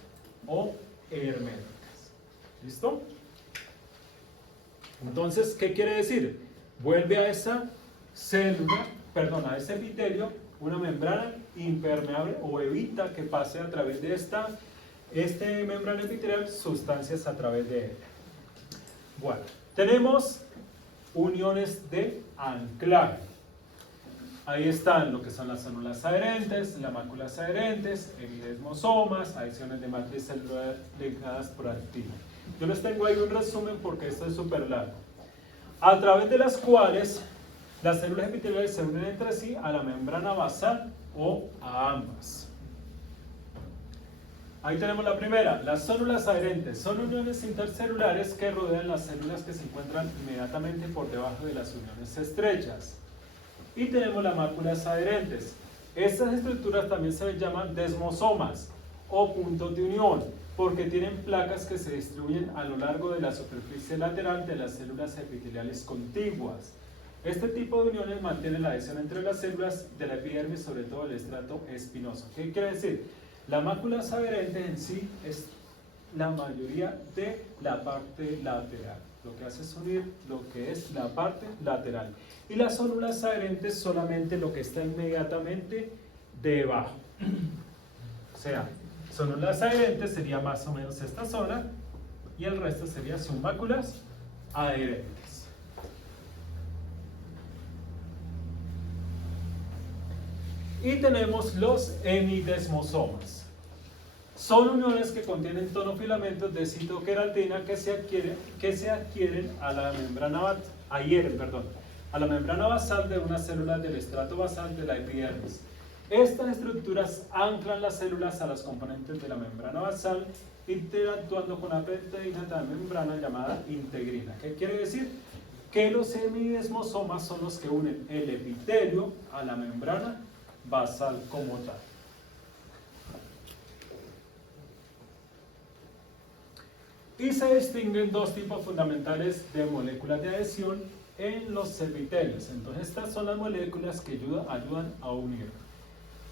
o herméticas. ¿Listo? Entonces, ¿qué quiere decir? Vuelve a esa célula, perdón, a ese epitelio, una membrana impermeable o evita que pase a través de esta membrana epitelial sustancias a través de ella. Bueno, tenemos uniones de anclaje. Ahí están lo que son las células adherentes, las máculas adherentes, hemidesmosomas, adiciones de matriz celular ligadas por actina. Yo les tengo ahí un resumen porque esto es súper largo. A través de las cuales las células epiteliales se unen entre sí a la membrana basal o a ambas. Ahí tenemos la primera, las células adherentes. Son uniones intercelulares que rodean las células que se encuentran inmediatamente por debajo de las uniones estrechas. Y tenemos las máculas adherentes. Estas estructuras también se les llaman desmosomas o puntos de unión, porque tienen placas que se distribuyen a lo largo de la superficie lateral de las células epiteliales contiguas. Este tipo de uniones mantiene la adhesión entre las células de la epidermis, sobre todo el estrato espinoso. ¿Qué quiere decir? Las máculas adherentes en sí es la mayoría de la parte lateral. Lo que hace es unir lo que es la parte lateral. Y las células adherentes solamente lo que está inmediatamente debajo. O sea, células adherentes sería más o menos esta zona y el resto sería sus máculas adherentes. Y tenemos los hemidesmosomas. Son uniones que contienen tonofilamentos de citoqueratina que se adhieren a la membrana basal de una célula del estrato basal de la epidermis. Estas estructuras anclan las células a las componentes de la membrana basal, interactuando con la proteína de la membrana llamada integrina. ¿Qué quiere decir? Que los hemidesmosomas son los que unen el epitelio a la membrana basal como tal. Y se distinguen dos tipos fundamentales de moléculas de adhesión en los epitelios. Entonces estas son las moléculas que ayudan a unir.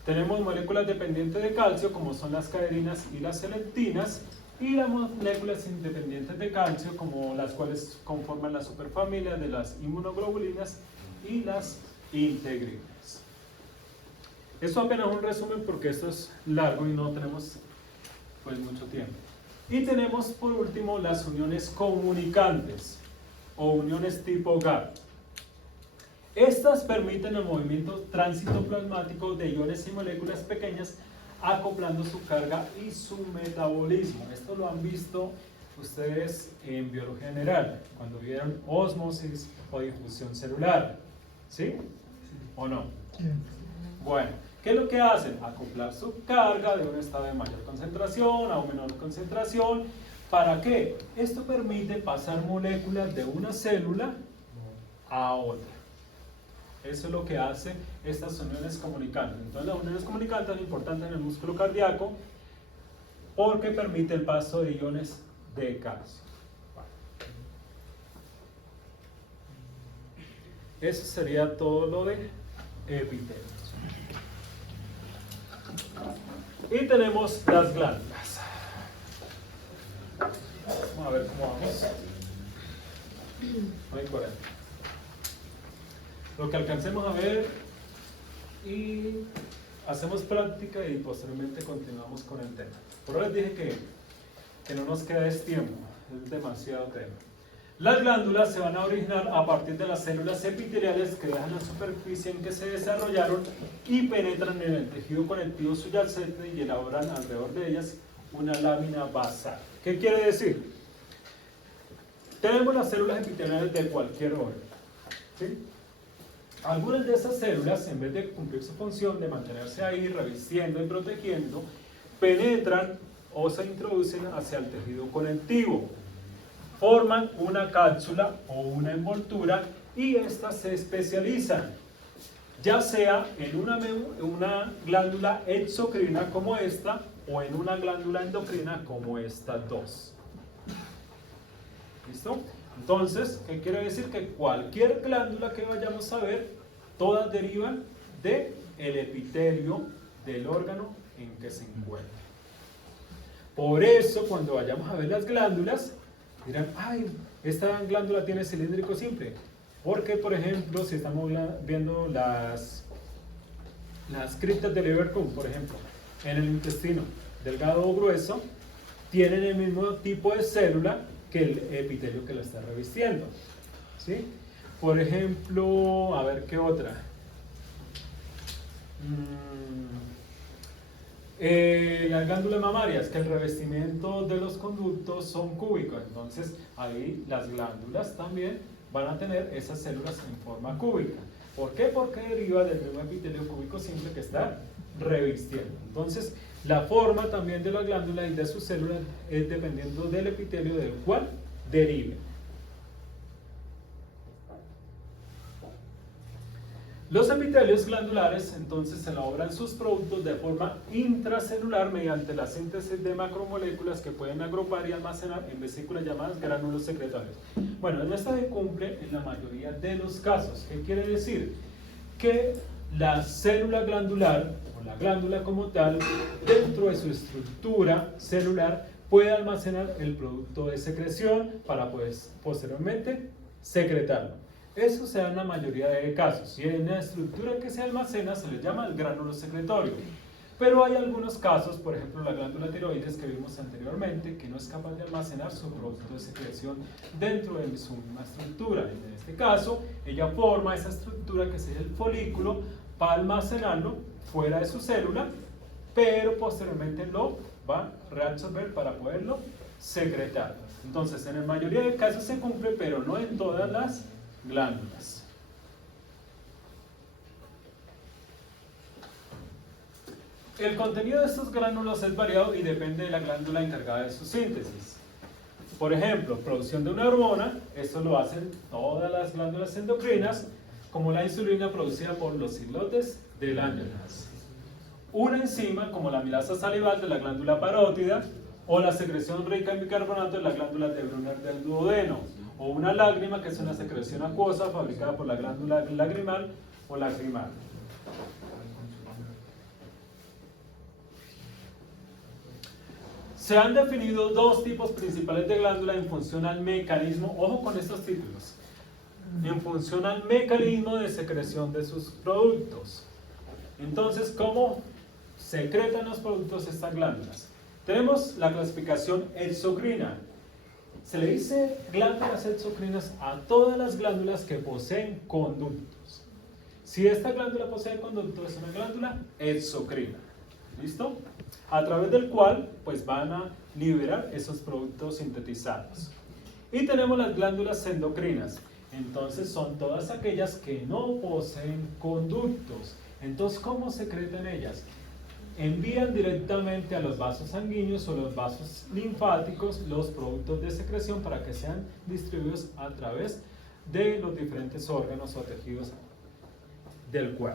Tenemos moléculas dependientes de calcio, como son las caderinas y las selectinas, y las moléculas independientes de calcio, como las cuales conforman la superfamilia de las inmunoglobulinas y las integrinas. Esto apenas un resumen porque esto es largo y no tenemos pues mucho tiempo. Y tenemos por último las uniones comunicantes o uniones tipo GAP. Estas permiten el movimiento tránsito plasmático de iones y moléculas pequeñas, acoplando su carga y su metabolismo. Esto lo han visto ustedes en biología general, cuando vieron ósmosis o difusión celular. ¿Sí? ¿O no? Sí. Bueno, ¿qué es lo que hacen? Acoplar su carga de un estado de mayor concentración a una menor concentración. ¿Para qué? Esto permite pasar moléculas de una célula a otra. Eso es lo que hace estas uniones comunicantes. Entonces las uniones comunicantes son importantes en el músculo cardíaco porque permite el paso de iones de calcio. Eso sería todo lo de epitelios. Y tenemos las glándulas. Vamos a ver cómo vamos. 9:40. Lo que alcancemos a ver y hacemos práctica y posteriormente continuamos con el tema. Por ahora les dije que no nos queda tiempo, es demasiado tema. Las glándulas se van a originar a partir de las células epiteliales que dejan la superficie en que se desarrollaron y penetran en el tejido conectivo subyacente y elaboran alrededor de ellas una lámina basal. ¿Qué quiere decir? Tenemos las células epiteliales de cualquier órgano, ¿sí? Algunas de esas células, en vez de cumplir su función de mantenerse ahí revistiendo y protegiendo, penetran o se introducen hacia el tejido conectivo. Forman una cápsula o una envoltura y estas se especializan, ya sea en una glándula exocrina como esta o en una glándula endocrina como estas dos. ¿Listo? Entonces, ¿qué quiere decir? Que cualquier glándula que vayamos a ver, todas derivan del epitelio del órgano en que se encuentra. Por eso, cuando vayamos a ver las glándulas, dirán, ay, esta glándula tiene cilíndrico simple. Porque, por ejemplo, si estamos viendo las criptas de Leverkusen, por ejemplo, en el intestino delgado o grueso, tienen el mismo tipo de célula que el epitelio que lo está revistiendo. ¿Sí? Por ejemplo, a ver qué otra. Las glándulas mamarias, que el revestimiento de los conductos son cúbicos, entonces ahí las glándulas también van a tener esas células en forma cúbica. ¿Por qué? Porque deriva del mismo epitelio cúbico simple que está revistiendo. Entonces, la forma también de la glándula y de sus células es dependiendo del epitelio del cual derive. Los epitelios glandulares entonces elaboran sus productos de forma intracelular mediante la síntesis de macromoléculas que pueden agrupar y almacenar en vesículas llamadas gránulos secretorios. Bueno, esto se cumple en la mayoría de los casos. ¿Qué quiere decir? Que la célula glandular, o la glándula como tal, dentro de su estructura celular, puede almacenar el producto de secreción para pues, posteriormente secretarlo. Eso se da en la mayoría de casos, y en la estructura que se almacena se le llama el gránulo secretorio. Pero hay algunos casos, por ejemplo la glándula tiroides que vimos anteriormente, que no es capaz de almacenar su producto de secreción dentro de su misma estructura. En este caso, ella forma esa estructura que sería el folículo para almacenarlo fuera de su célula, pero posteriormente lo va a reabsorber para poderlo secretar. Entonces, en la mayoría de casos se cumple, pero no en todas las glándulas. El contenido de estos gránulos es variado y depende de la glándula encargada de su síntesis. Por ejemplo, producción de una hormona, esto lo hacen todas las glándulas endocrinas, como la insulina producida por los islotes de Langerhans. Una enzima, como la amilasa salival de la glándula parótida, o la secreción rica en bicarbonato de la glándula de Brunner del duodeno, o una lágrima, que es una secreción acuosa fabricada por la glándula lagrimal o lacrimal. Se han definido dos tipos principales de glándula en función al mecanismo, ojo con estos títulos, en función al mecanismo de secreción de sus productos. Entonces, ¿cómo secretan los productos estas glándulas? Tenemos la clasificación exocrina. Se le dice glándulas exocrinas a todas las glándulas que poseen conductos. Si esta glándula posee conductos, es una glándula exocrina. ¿Listo? A través del cual pues van a liberar esos productos sintetizados. Y tenemos las glándulas endocrinas. Entonces son todas aquellas que no poseen conductos. Entonces, ¿cómo secretan ellas? Envían directamente a los vasos sanguíneos o los vasos linfáticos los productos de secreción para que sean distribuidos a través de los diferentes órganos o tejidos del cuerpo.